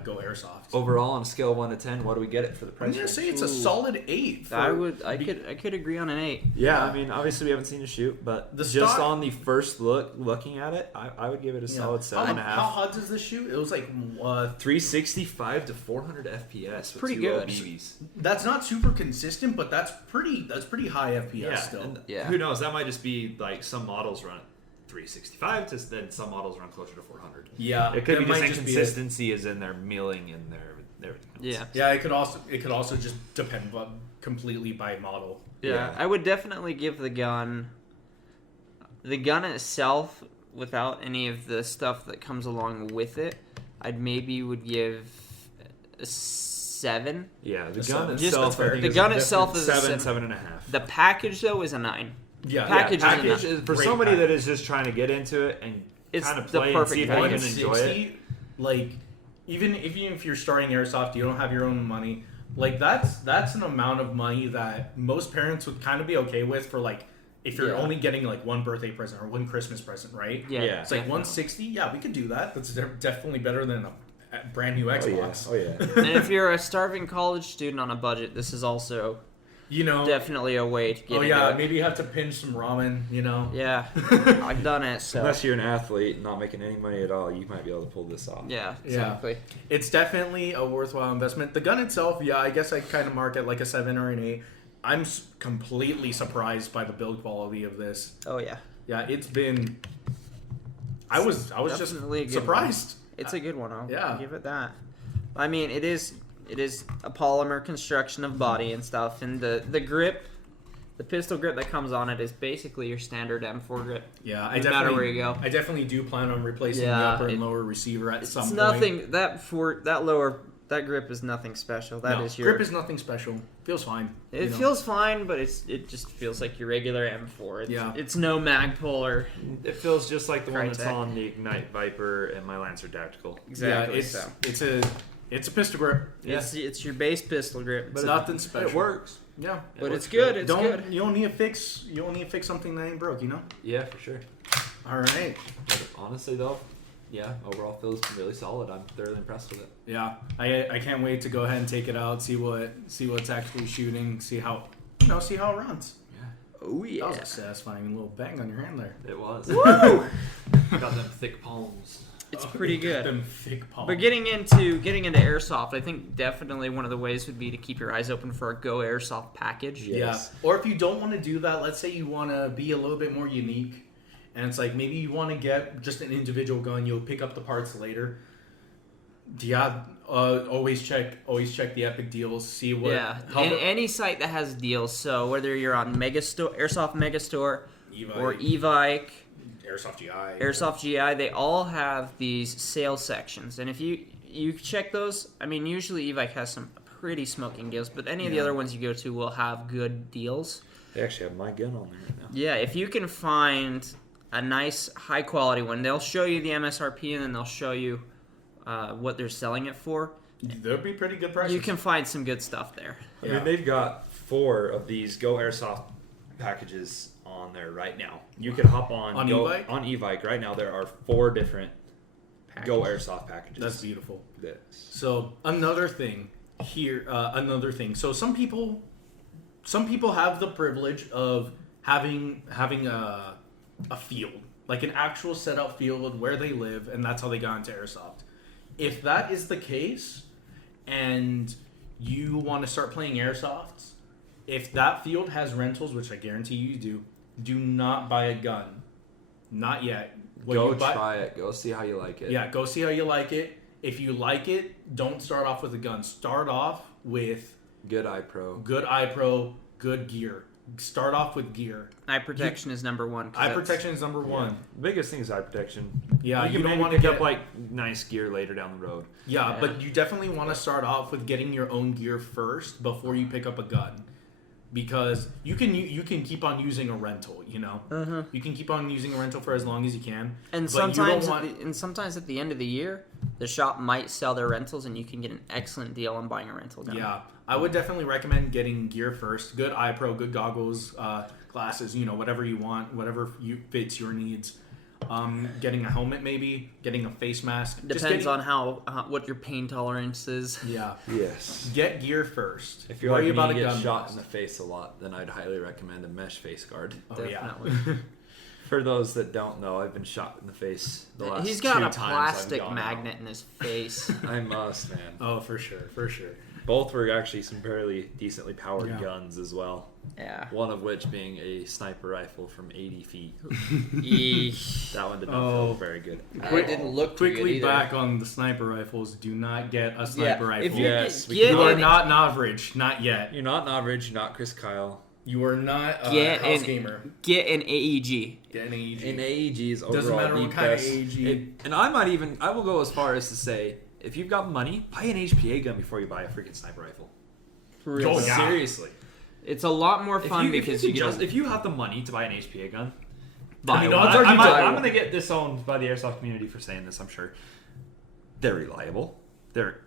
Go Airsoft. Overall, on a scale of 1 to 10, what do we get it for the I'm price? gonna range? say it's a solid 8. I could agree on an 8. Yeah, I mean, obviously we haven't seen you shoot, but The just stock- on the first looking at it, I would give it a solid 7.5. How hot does this shoot? It was like 365 to 400 FPS. With pretty 2 good. LBVs. that's not super consistent, but that's pretty high FPS still. and Yeah. Who knows? That might just be like some models run at 365, to then some models run closer to 400. Yeah, It could be might just be it. inconsistency is in their milling and their everything else. Yeah. Yeah, it could also just depend completely by model. Yeah. Yeah. I would definitely give the gun itself, without any of the stuff that comes along with it, I'd maybe would give a 7. Yeah, the Just gun seven. itself, That's fair. I think The is gun a itself is a 7, 7. 7.5. The package though is a 9. Yeah, Package yeah, is package enough. is for Great somebody package. that is just trying to get into it and It's kind of the play and perfect see if they can package. enjoy it. 160, like even if you're starting airsoft, you don't have your own money. Like that's an amount of money that most parents would kind of be okay with for like if you're Yeah. only getting like one birthday present or one Christmas present, right? Yeah. Yeah. It's like definitely. 160. Yeah, we could do that. That's definitely better than a brand new Xbox. Oh yeah. And if you're a starving college student on a budget, this is also You know. definitely a way to get Oh into yeah, it. maybe you have to pinch some ramen. You know. Yeah, I've done it. So Unless you're an athlete and not making any money at all, you might be able to pull this off. yeah, Yeah. exactly. It's definitely a worthwhile investment. The gun itself, yeah, I guess I kind of mark it like a 7 or an 8. I'm completely surprised by the build quality of this. Oh yeah, Yeah, it's been. I was just Definitely a good surprised. it's a good one. I'll Yeah. give it that. I mean, it is a polymer construction of body and stuff, and the grip, the pistol grip that comes on it is basically your standard M4 grip. Yeah, I No definitely. matter where you go. I definitely do plan on replacing the Yeah, upper and lower receiver at some It's point. nothing that grip is nothing special. That is No, your grip is nothing special. Feels fine. It you know? feels fine, but it just feels like your regular M4. Yeah. It's no Magpul or It feels just like the one that's Crytek. on the Ignite Viper and my Lancer Tactical. exactly Yeah, so. it's a pistol grip. It's your base pistol grip. But It's nothing special. It works. Yeah. but it's good. It's good. You don't need to fix. You don't need to fix something that ain't broke. You know. Yeah, for sure. All right. But honestly, though, yeah, overall feels really solid. I'm thoroughly impressed with it. Yeah, I can't wait to go ahead and take it out, see what's actually shooting, see how it runs. Yeah, Oh That was a satisfying little bang on your hand there. it was. Woo! Got them thick palms. It's pretty good. Them thick palms. But getting into airsoft, I think definitely one of the ways would be to keep your eyes open for a Go Airsoft package. Yeah. Yeah. Or if you don't want to do that, let's say you want to be a little bit more unique, and it's like maybe you want to get just an individual gun, you'll pick up the parts later. Yeah, always check the Epic deals, see what. Yeah, how and the- any site that has deals. So whether you're on Megastore, Airsoft Megastore, Evike, or Evike, Airsoft GI, Airsoft GI, they all have these sales sections. And if you check those, I mean, usually Evike has some pretty smoking deals, but any of the Yeah. other ones you go to will have good deals. They actually have my gun on there right now. Yeah, if you can find a nice, high quality one, they'll show you the MSRP and then they'll show you what they're selling it for. There'd be pretty good prices. You can find some good stuff there. I Yeah. mean, they've got 4 of these Go Airsoft packages on there right now. You could hop on Evike? on Evike right now. There are 4 different Go Airsoft packages. That's beautiful. Yes. So another thing here, So some people have the privilege of having a field, like an actual set up field where they live, and that's how they got into airsoft. If that is the case, and you want to start playing airsoft, if that field has rentals, which I guarantee you do not buy a gun. Not yet. What Go you buy- try it. Go see how you like it. Yeah, go see how you like it. if you like it, don't start off with a gun. Start off with Good eye pro. good eye pro, good gear. Start off with gear. Eye protection is number one. 'cause Eye that's- protection is number one. The biggest thing is eye protection. Yeah, you you can don't maybe want to pick get up like nice gear later down the road. Yeah, Yeah. but you definitely want to start off with getting your own gear first before you pick up a gun, because you can keep on using a rental. You know, you can keep on using a rental for as long as you can. And but you sometimes, don't sometimes at the end of the year, the shop might sell their rentals, and you can get an excellent deal on buying a rental gun. Yeah, I would definitely recommend getting gear first. Good eye pro, good goggles, glasses. You know, whatever you want, whatever fits your needs. Getting a helmet, maybe getting a face mask. Depends on how what your pain tolerance is. Yeah, Yes. get gear first. If you're Worry like about me, a you get gun shot last. in the face a lot, then I'd highly recommend a mesh face guard. Oh Definitely. yeah. For those that don't know, I've been shot in the face the last He's got 2 a times I've plastic gone magnet in his face. out. I must, man. Oh, for sure, for sure. Both were actually some fairly decently powered Yeah. guns as well. Yeah. One of which being a sniper rifle from 80 feet. Eesh. That one did not Oh. feel very good. It didn't look too good Quickly either. back on the sniper rifles. Do not get a sniper rifle. If you Yes, we get You are an, not an average, not yet. You're not an average, you're not Chris Kyle. You are not a Get house an- gamer. get an AEG. Get an AEG. In AEGs overall, Doesn't matter the what kind of best- AEG. and I will go as far as to say, if you've got money, buy an HPA gun before you buy a freaking sniper rifle. For real. Oh, yeah. Seriously. It's a lot more fun if because you, you just get. if you have the money to buy an HPA gun, I buy mean, one. odds are you buy I'm one. going to get disowned by the airsoft community for saying this. I'm sure they're reliable. They're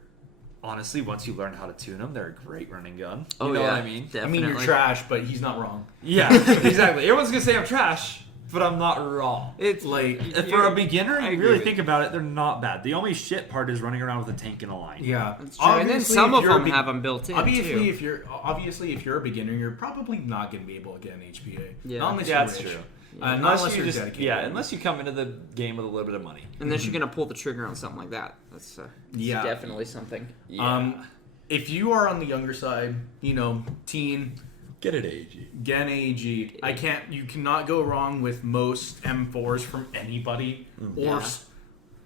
honestly, once you learn how to tune them, they're a great running gun. You know what I mean? I mean, you're trash, but he's not wrong. Yeah, exactly. Everyone's going to say I'm trash, but I'm not wrong. It's Like, If for a beginner, I you agree really with think about it, they're not bad. The only shit part is running around with a tank and a line. yeah. It's true. And then Obviously, some if of you're a them big- have them built in Obviously, too. if you're a beginner, you're probably not going to be able to get an HPA. Yeah. Not unless Yeah, you're that's rich. true. Not Unless unless you you're just dedicated. unless you come into the game with a little bit of money. Unless you're gonna pull the trigger on something like that. That's Yeah. definitely something. If you are on the younger side, you know, teen, Get it AG. get an AEG. You cannot go wrong with most M4s from anybody, Yeah.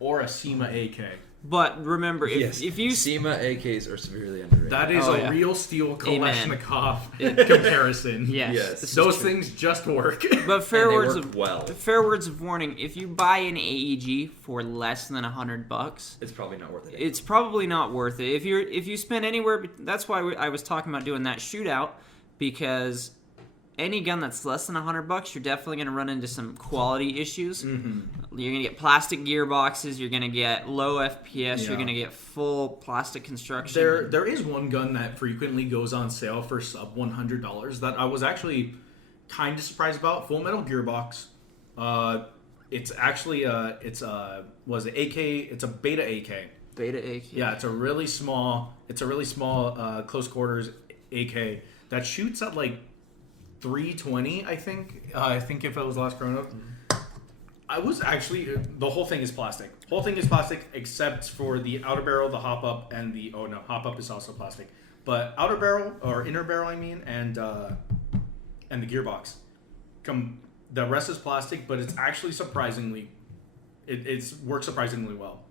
or a SEMA AK. But remember, if you SEMA AKs are severely underrated. That is Oh, a yeah. real steel Amen. Kalashnikov comparison. yes, Yes. this is Those true. things just work. But fair And they words work of well. fair words of warning: if you buy an AEG for less than $100, It's probably not worth it. it's probably not worth it. If you spend anywhere, that's why I was talking about doing that shootout, because any gun that's less than $100, you're definitely going to run into some quality issues. Mm-hmm. You're going to get plastic gearboxes. You're going to get low FPS. Yeah. You're going to get full plastic construction. There is one gun that frequently goes on sale for sub $100 that I was actually kind of surprised about. Full Metal Gearbox. It's actually it's a beta AK. Beta AK. Yeah, it's a really small close quarters AK that shoots at like 320. I think if it was last Chrono. I was actually the whole thing is plastic. Whole thing is plastic except for the outer barrel, the hop up, and hop up is also plastic. But outer barrel or inner barrel, I mean, and the gearbox, the rest is plastic. But it's actually surprisingly, it works surprisingly well.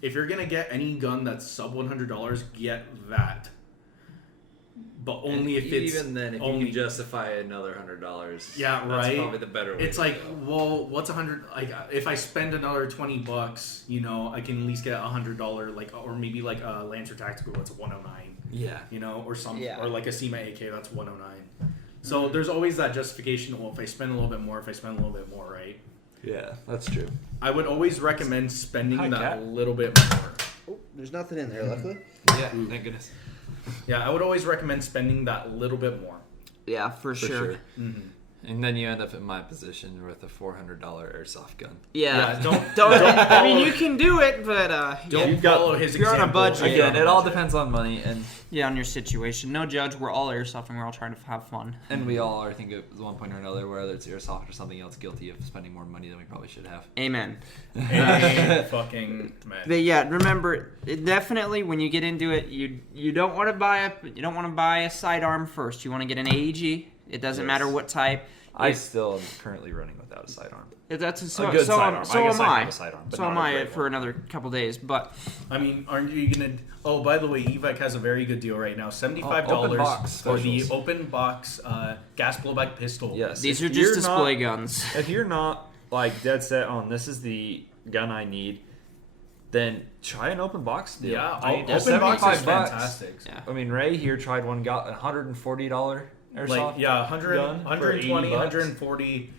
If you're gonna get any gun that's sub $100, get that. But only if it's even then, if only, you can justify another $100, Yeah, that's right. probably the better way. It's to like, go. well, what's 100? Like, if I spend another $20, you know, I can at least get $100, like, or maybe like a Lancer Tactical that's 109, yeah, you know, or something, Yeah. or like a SEMA AK that's 109. So there's always that justification. Well, if I spend a little bit more, right? yeah, that's true. I would always recommend spending Hi, that Kat. little bit more. Oh, there's nothing in there, luckily. Yeah, thank goodness. Yeah, I would always recommend spending that little bit more. Yeah, for sure. Mm-hmm. And then you end up in my position with a $400 airsoft gun. Yeah. Don't Don't. I follow- mean, you can do it, but Don't You've got- follow his if you're on a example. budget- If you're Again, on a it all budget. depends on money, and on your situation. No judge. We're all airsofting. We're all trying to have fun. we all are, I think, at one point or another, whether it's airsoft or something else, guilty of spending more money than we probably should have. Amen. Fucking man. But yeah, remember, definitely when you get into it, you don't want to buy a sidearm first. You want to get an AEG. It doesn't Yes. matter what type. I still am currently running without a sidearm. That's so, A good so, sidearm. so I guess am I I. have a sidearm, but So not am a I great for one. another couple days. But I mean, aren't you gonna? Oh, by the way, Evike has a very good deal right now: $75 open box for the specials. open box gas blowback pistol. Yes. these if are just you're display not- guns. If you're not like dead set on this is the gun I need, then try an open box deal. Yeah, I mean, open box is $75. fantastic. Yeah. I mean, Ray here tried one, got $140 airsoft. Like yeah, 100, gun for 120, $80. 140,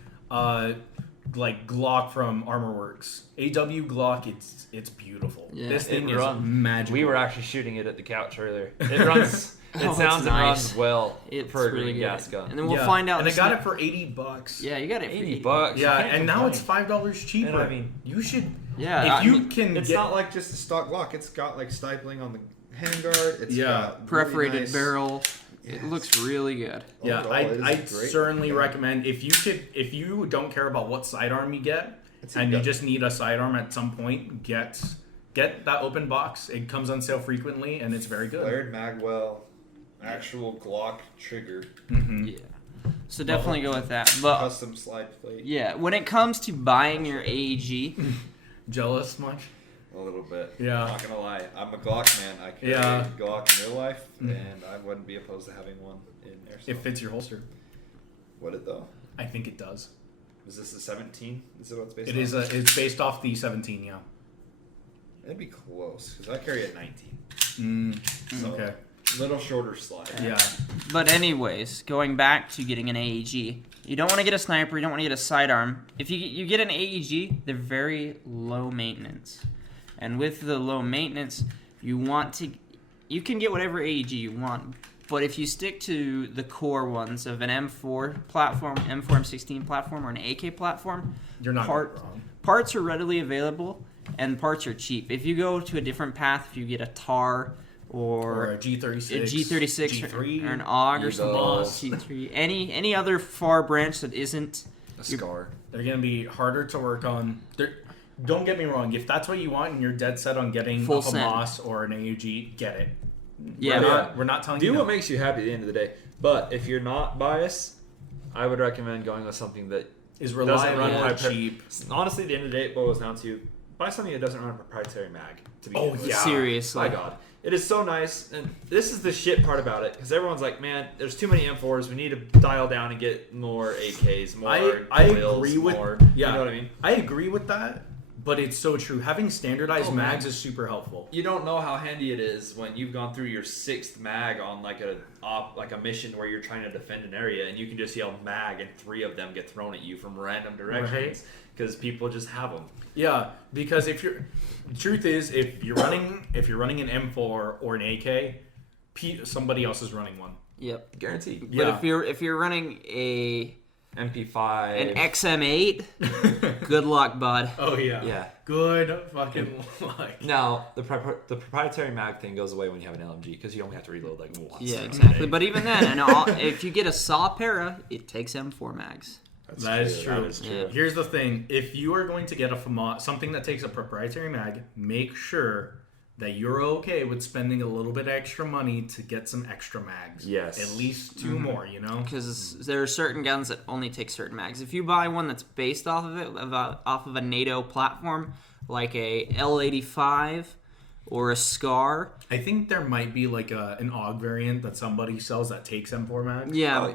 like Glock from ArmorWorks. AW Glock, it's beautiful. Yeah, this thing it is runs. magical. We were actually shooting it at the couch earlier. It runs. Oh, It it's sounds and nice. runs well It's for a really green good. gas gun. And then we'll find out. And I this got ne- it for $80. Yeah, you got it for $80. Yeah, You can't and now it's complain. $5 cheaper. And I mean, you should. Yeah, if you can It's get. not like just a stock Glock. It's got like stipling on the handguard. It's Yeah. got really perforated nice- barrel. Yes. It looks really good. Yeah, Overall, it is I a great certainly gun. recommend if you don't care about what sidearm you get It's a and you gun. just need a sidearm at some point, get that open box. It comes on sale frequently and it's very good. Flared magwell, actual Glock trigger, Mm-hmm. Yeah. So definitely go with that. But custom slide plate. yeah, when it comes to buying your AEG, Jealous much? A little bit. Yeah. I'm not gonna lie. I'm a Glock man. I carry Yeah. a Glock in real life, and I wouldn't be opposed to having one in airsoft. It fits your holster. Would it though? I think it does. Is this a 17? Is it what it's based It on? is it's based off the 17, yeah. It'd be close because I carry a 19. So, Okay. Little shorter slide. Yeah. but anyways, going back to getting an AEG, you don't want to get a sniper, you don't want to get a sidearm. If you get an AEG, they're very low maintenance. And with the low maintenance, you can get whatever AEG you want. But if you stick to the core ones of an M4 platform, M4 M16 platform, or an AK platform, You're not wrong. parts are readily available and parts are cheap. If you go to a different path, if you get a TAR Or or a G36. a G36 G3. or an AUG or Eagle. something, G3, any other far branch that isn't. A scar. They're going to be harder to work on. Don't get me wrong. If that's what you want and you're dead set on getting Full a send. FAMAS or an AUG, get it. Yeah, We're not telling Do you what no. makes you happy at the end of the day. But if you're not biased, I would recommend going with something that Is doesn't reliable run and high cheap. Honestly, at the end of the day, it boils down to buy something that doesn't run a proprietary mag. To begin Oh, with. yeah. seriously. My God. It is so nice, and this is the shit part about it, because everyone's like, man, there's too many M4s, we need to dial down and get more AKs, more I Doyles, agree with more, yeah. you know what I mean? I agree with that, but it's so true. Having standardized Oh, mags man. is super helpful. You don't know how handy it is when you've gone through your 6th mag on like a mission where you're trying to defend an area, and you can just yell mag, and 3 of them get thrown at you from random directions, because people just have them. Yeah, because the truth is, if you're running an M4 or an AK, somebody else is running one. Yep. Guaranteed. But Yeah. if you're running an MP5. XM8, good luck, bud. Oh yeah. Yeah. Good fucking luck. Now, the proprietary mag thing goes away when you have an LMG, because you only have to reload like once. Yeah, exactly. But even then, if you get a SAW para, it takes M4 mags. That is true. That is true. Yeah. Here's the thing: if you are going to get a FAMAS, something that takes a proprietary mag, make sure that you're okay with spending a little bit extra money to get some extra mags. Yes. At least 2 more, you know? Because there are certain guns that only take certain mags. If you buy one that's based off of it, off of a NATO platform, like a L85 or a SCAR, I think there might be like an AUG variant that somebody sells that takes M4 mags. yeah,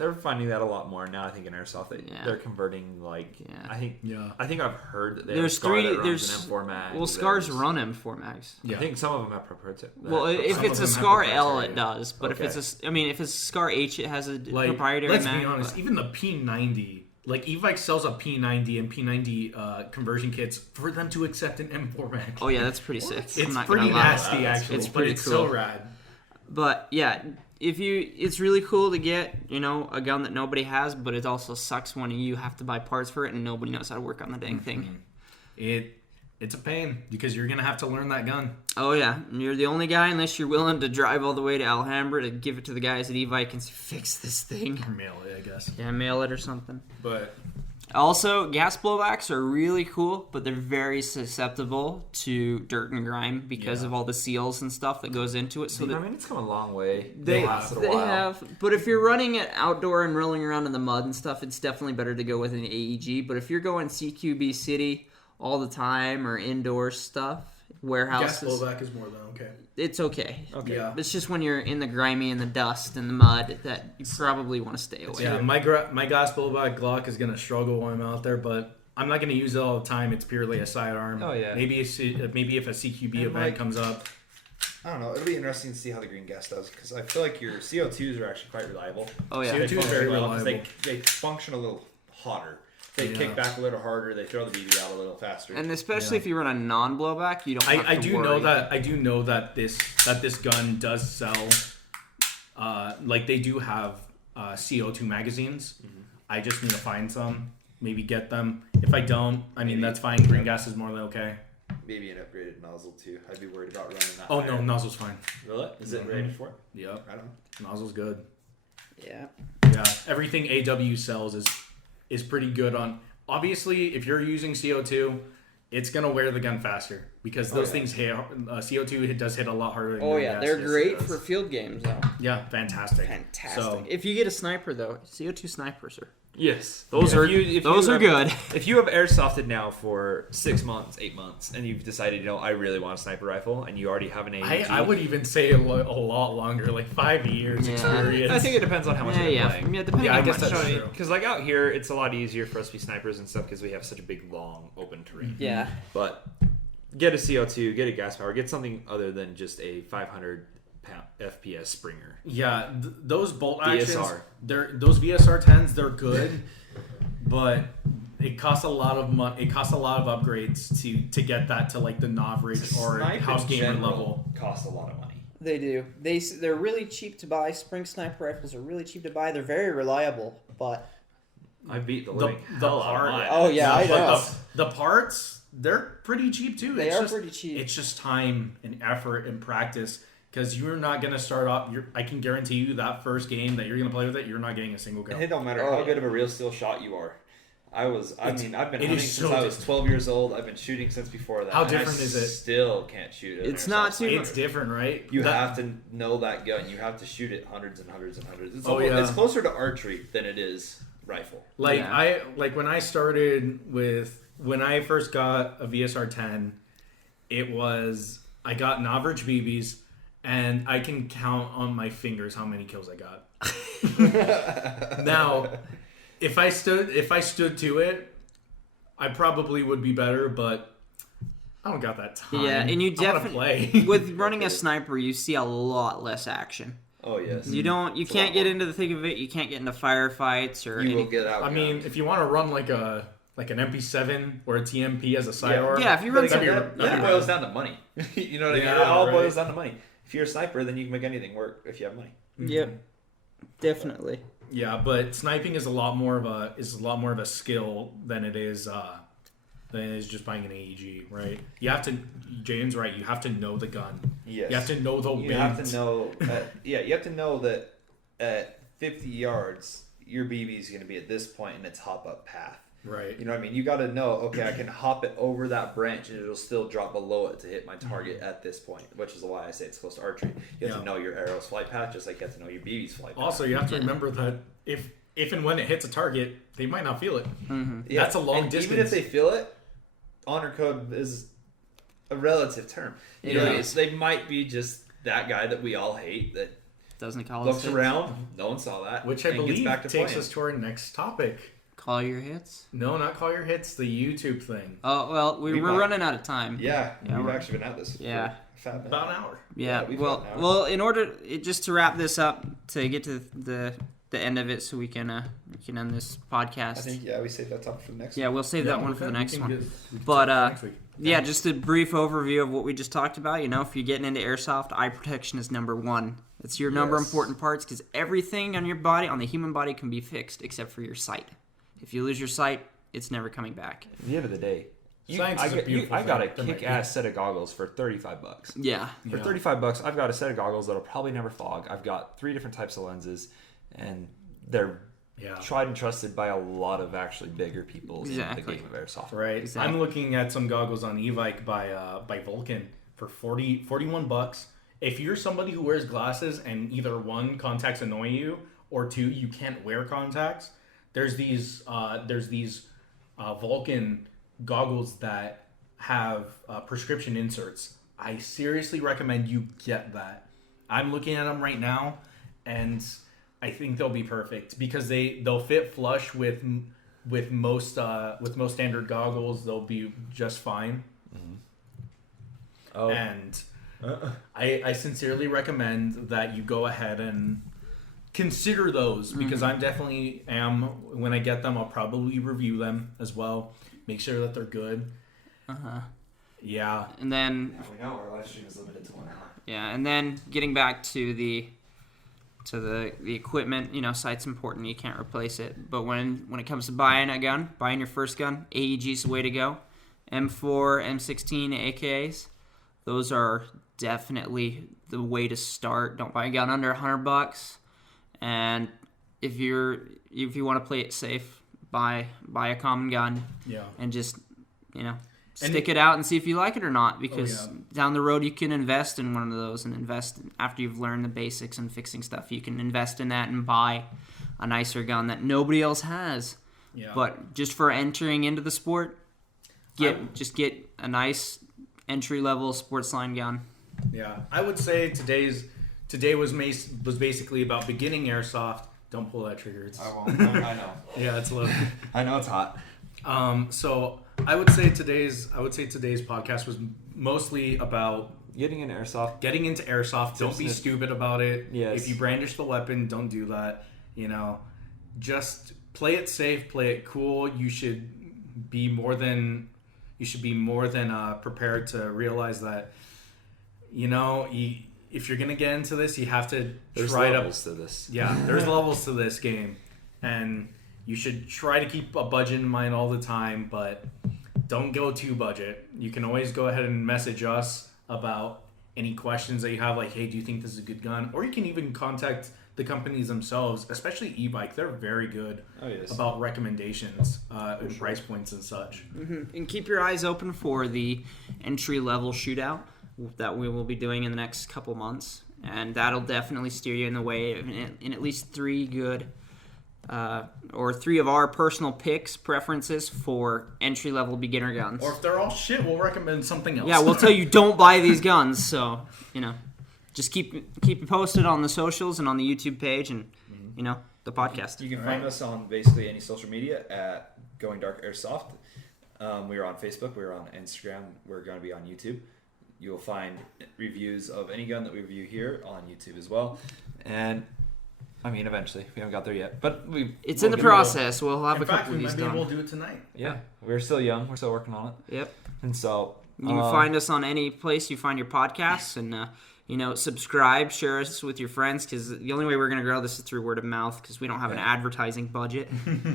They're finding that a lot more now. I think in airsoft, they're converting like. Yeah. I think I've heard that there's SCAR that runs there's an M4 mag. well, SCARs There's- run M4 mags. Yeah. I think some of them have proprietary. Well, if some it's of a them have SCAR L, proprietary, it does. But Okay. if it's if it's a SCAR H, it has a Like, proprietary let's mag. be honest, but- even the P90, like Evike sells a P90 and P90 conversion kits for them to accept an M4 mag. Oh yeah, that's pretty sick. I'm It's not pretty gonna lie. nasty, actually. It's but pretty it's cool. so rad. But yeah, it's really cool to get, a gun that nobody has, but it also sucks when you have to buy parts for it and nobody knows how to work on the dang thing. It's a pain because you're gonna have to learn that gun. Oh yeah, and you're the only guy unless you're willing to drive all the way to Alhambra to give it to the guys at Evike and say, fix this thing. Or mail it, I guess. Yeah, mail it or something. But Also, gas blowbacks are really cool, but they're very susceptible to dirt and grime because of all the seals and stuff that goes into it. So I mean, it's come a long way. they lasted a while. have, but if you're running it outdoor and rolling around in the mud and stuff, it's definitely better to go with an AEG. But if you're going CQB City all the time or indoor stuff, warehouses, Gas blowback is more though. Okay. it's okay. Yeah. It's just when you're in the grimy and the dust and the mud that you probably want to stay away. Yeah, my gas blowback Glock is gonna struggle when I'm out there, but I'm not gonna use it all the time. It's purely a sidearm. Oh, yeah. Maybe if a CQB event comes up. I don't know. It'll be interesting to see how the green gas does because I feel like your CO2s are actually quite reliable. Oh yeah. CO2 is very reliable. They function a little hotter. They kick back a little harder. They throw the BB out a little faster. And especially if you run a non-blowback, you don't have to I do worry. know that this gun does sell. Like they do have CO2 magazines. Mm-hmm. I just need to find some. Maybe get them. If I don't, I mean that's fine. Green gas is more than okay. Maybe an upgraded nozzle too. I'd be worried about running that. Oh higher. no, nozzle's fine. Really? Is it rated for it? Yep, I don't know. nozzle's good. Yeah. Yeah, everything AW sells is pretty good on. Obviously, if you're using CO2, it's gonna wear the gun faster because those things hit. CO2 does hit a lot harder. Than Oh green yeah, gas. they're Yes, great it does. for field games though. Yeah, fantastic. Fantastic. So, If you get a sniper though, CO2 snipers are Yes, those are good. If you have airsofted now for 6 months, 8 months, and you've decided, I really want a sniper rifle, and you already have an AEG, I would even say a lot longer, like 5 years experience. I think it depends on how much you're playing. Yeah, depending Yeah, I on guess how much. that's true. Because like out here, it's a lot easier for us to be snipers and stuff because we have such a big, long, open terrain. Yeah. But get a CO2, get a gas power, get something other than just a 500 FPS Springer. Yeah, those bolt actions, VSR. those VSR 10s, they're good, but it costs a lot of money. It costs a lot of upgrades to get that to like the Novrich or Snipe House in Gamer general level. costs a lot of money. They do. They're really cheap to buy. Spring sniper rifles are really cheap to buy. They're very reliable, but I beat the The living the hell out of part, mine. Oh, yeah, I but know. the parts they're pretty cheap too. They It's are just, pretty cheap. It's just time and effort and practice. Because you're not gonna start off. I can guarantee you that first game that you're gonna play with it, you're not getting a single kill. And it don't matter Oh, how yeah. good of a real steel shot you are. I've been it hunting is since so I was 12 years old. I've been shooting since before that. How and different I is it? Still can't shoot it. It's not too- It's different, right? You That- have to know that gun. You have to shoot it hundreds and hundreds and hundreds. It's, Oh, yeah. it's closer to archery than it is rifle. Like Yeah. when I started when I first got a VSR 10, I got Novrich BBs, and I can count on my fingers how many kills I got. Now, if I stood to it, I probably would be better, but I don't got that time. yeah, and you I wanna definitely play. with running a sniper, you see a lot less action. Oh yes. You can't get into the thick of it. You can't get into firefights or You will any. get out. I mean, if you want to run like an MP7 or a TMP as a sidearm, Yeah, if you run But again, something, that boils down to money. You know what I mean? Yeah, It all right. boils down to money. If you're a sniper, then you can make anything work if you have money. Yep, definitely. Yeah, but sniping is a lot more of a skill than it is just buying an AEG, right? You have to. James, right? You have to know the gun. Yes. You have to know the wind. You have to know. You have to know that at 50 yards, your BB is going to be at this point in its hop up path. Right. You know what I mean? You got to know. Okay, I can hop it over that branch and it'll still drop below it to hit my target at this point, which is why I say it's close to archery. You have to know your arrow's flight path, just like you have to know your BB's flight path. Also, you have to remember that if and when it hits a target, they might not feel it. Yeah, That's a long and distance. Even if they feel it, honor code is a relative term. You know, is. they might be just that guy that we all hate that Doesn't call looks us around. No one saw that. Which I and gets believe back to takes playing. us to our next topic. Call your hits. No, not call your hits. The YouTube thing. Oh well, we're might. running out of time. Yeah, Yeah, we've we're- actually been at this. Yeah. for a fat minute. About an hour. Yeah. Yeah, we've well, got an hour. well, in order just to wrap this up to get to the end of it, so we can end this podcast. I think we saved that topic for the next. Yeah, we'll save that one for the we next can one. we can But, talk next week. Yeah, just a brief overview of what we just talked about. You know, if you're getting into airsoft, eye protection is number one. It's your number Yes. important parts because everything on your body, on the human body, can be fixed except for your sight. If you lose your sight, it's never coming back. At the end of the day, Science is a beautiful I got a thing. kick-ass set of goggles for $35. Yeah. For $35, I've got a set of goggles that'll probably never fog. I've got 3 different types of lenses, and they're Yeah. tried and trusted by a lot of actually bigger people in Exactly. the game of airsoft. Right. Exactly. I'm looking at some goggles on Evike by Vulcan for $41. If you're somebody who wears glasses and either one, contacts annoy you, or two, you can't wear contacts, there's these Vulcan goggles that have prescription inserts. I seriously recommend you get that. I'm looking at them right now, and I think they'll be perfect because they'll fit flush with most standard goggles. They'll be just fine. Mm-hmm. Oh, And I sincerely recommend that you go ahead and consider those because I definitely am. When I get them, I'll probably review them as well. Make sure that they're good. Yeah. And then we know our live stream is limited to 1 hour. yeah, and then getting back to the equipment, sight's important. You can't replace it. But when it comes to buying a gun, buying your first gun, AEG's the way to go. M4, M16, AKs, those are definitely the way to start. Don't buy a gun under $100. And if you want to play it safe, buy a common gun. Yeah. And just stick it out and see if you like it or not. Because down the road you can invest in one of those and invest after you've learned the basics and fixing stuff. You can invest in that and buy a nicer gun that nobody else has. Yeah. But just for entering into the sport, get a nice entry level sports line gun. Yeah. I would say today was basically about beginning airsoft. Don't pull that trigger. I won't. I know. Yeah, it's low. I know it's hot. So I would say today's podcast was mostly about Getting into airsoft. Don't be Business. stupid about it. Yes. If you brandish the weapon, don't do that. Just play it safe, play it cool. You should be more than prepared to realize that if you're gonna get into this, you have to There's try levels to this. Yeah, there's levels to this game, and you should try to keep a budget in mind all the time, but don't go too budget. You can always go ahead and message us about any questions that you have, like, hey, do you think this is a good gun? Or you can even contact the companies themselves, especially e-bike. They're very good about recommendations and price points and such. Mm-hmm. And keep your eyes open for the entry level shootout that we will be doing in the next couple months, and that'll definitely steer you in the way in at least three good or three of our personal preferences for entry level beginner guns. Or if they're all shit, we'll recommend something else. Yeah, we'll tell you don't buy these guns. So just keep you posted on the socials and on the YouTube page and the podcast. You can find us on basically any social media at Going Dark Airsoft. We are on Facebook. We are on Instagram. We're going to be on YouTube. You will find reviews of any gun that we review here on YouTube as well. And eventually. We haven't got there yet. But it's in the process. We'll have a couple of we these might be done. able to do it tonight. Yeah. We're still young. We're still working on it. Yep. And so You can find us on any place you find your podcasts and subscribe, share us with your friends, because the only way we're going to grow this is through word of mouth, because we don't have an advertising budget.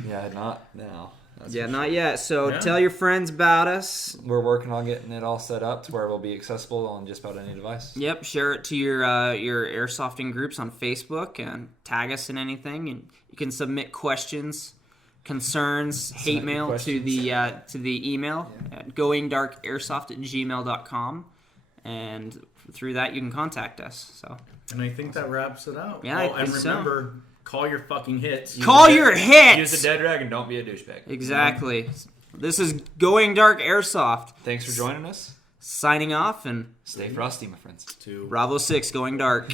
yeah, not now. That's Yeah, for not sure. yet. So tell your friends about us. We're working on getting it all set up to where it will be accessible on just about any device. Yep, share it to your airsofting groups on Facebook and tag us in anything. And you can submit questions, concerns, hate mail questions. to the email at goingdarkairsoft@gmail.com, and through that you can contact us. So And I think that wraps it out. Yeah, I and think so. remember, call your fucking hits. call your hits. Use a dead rag and don't be a douchebag. Exactly. This is Going Dark Airsoft. Thanks for joining us. Signing off, and Stay frosty, my friends. To Bravo 6 Going Dark.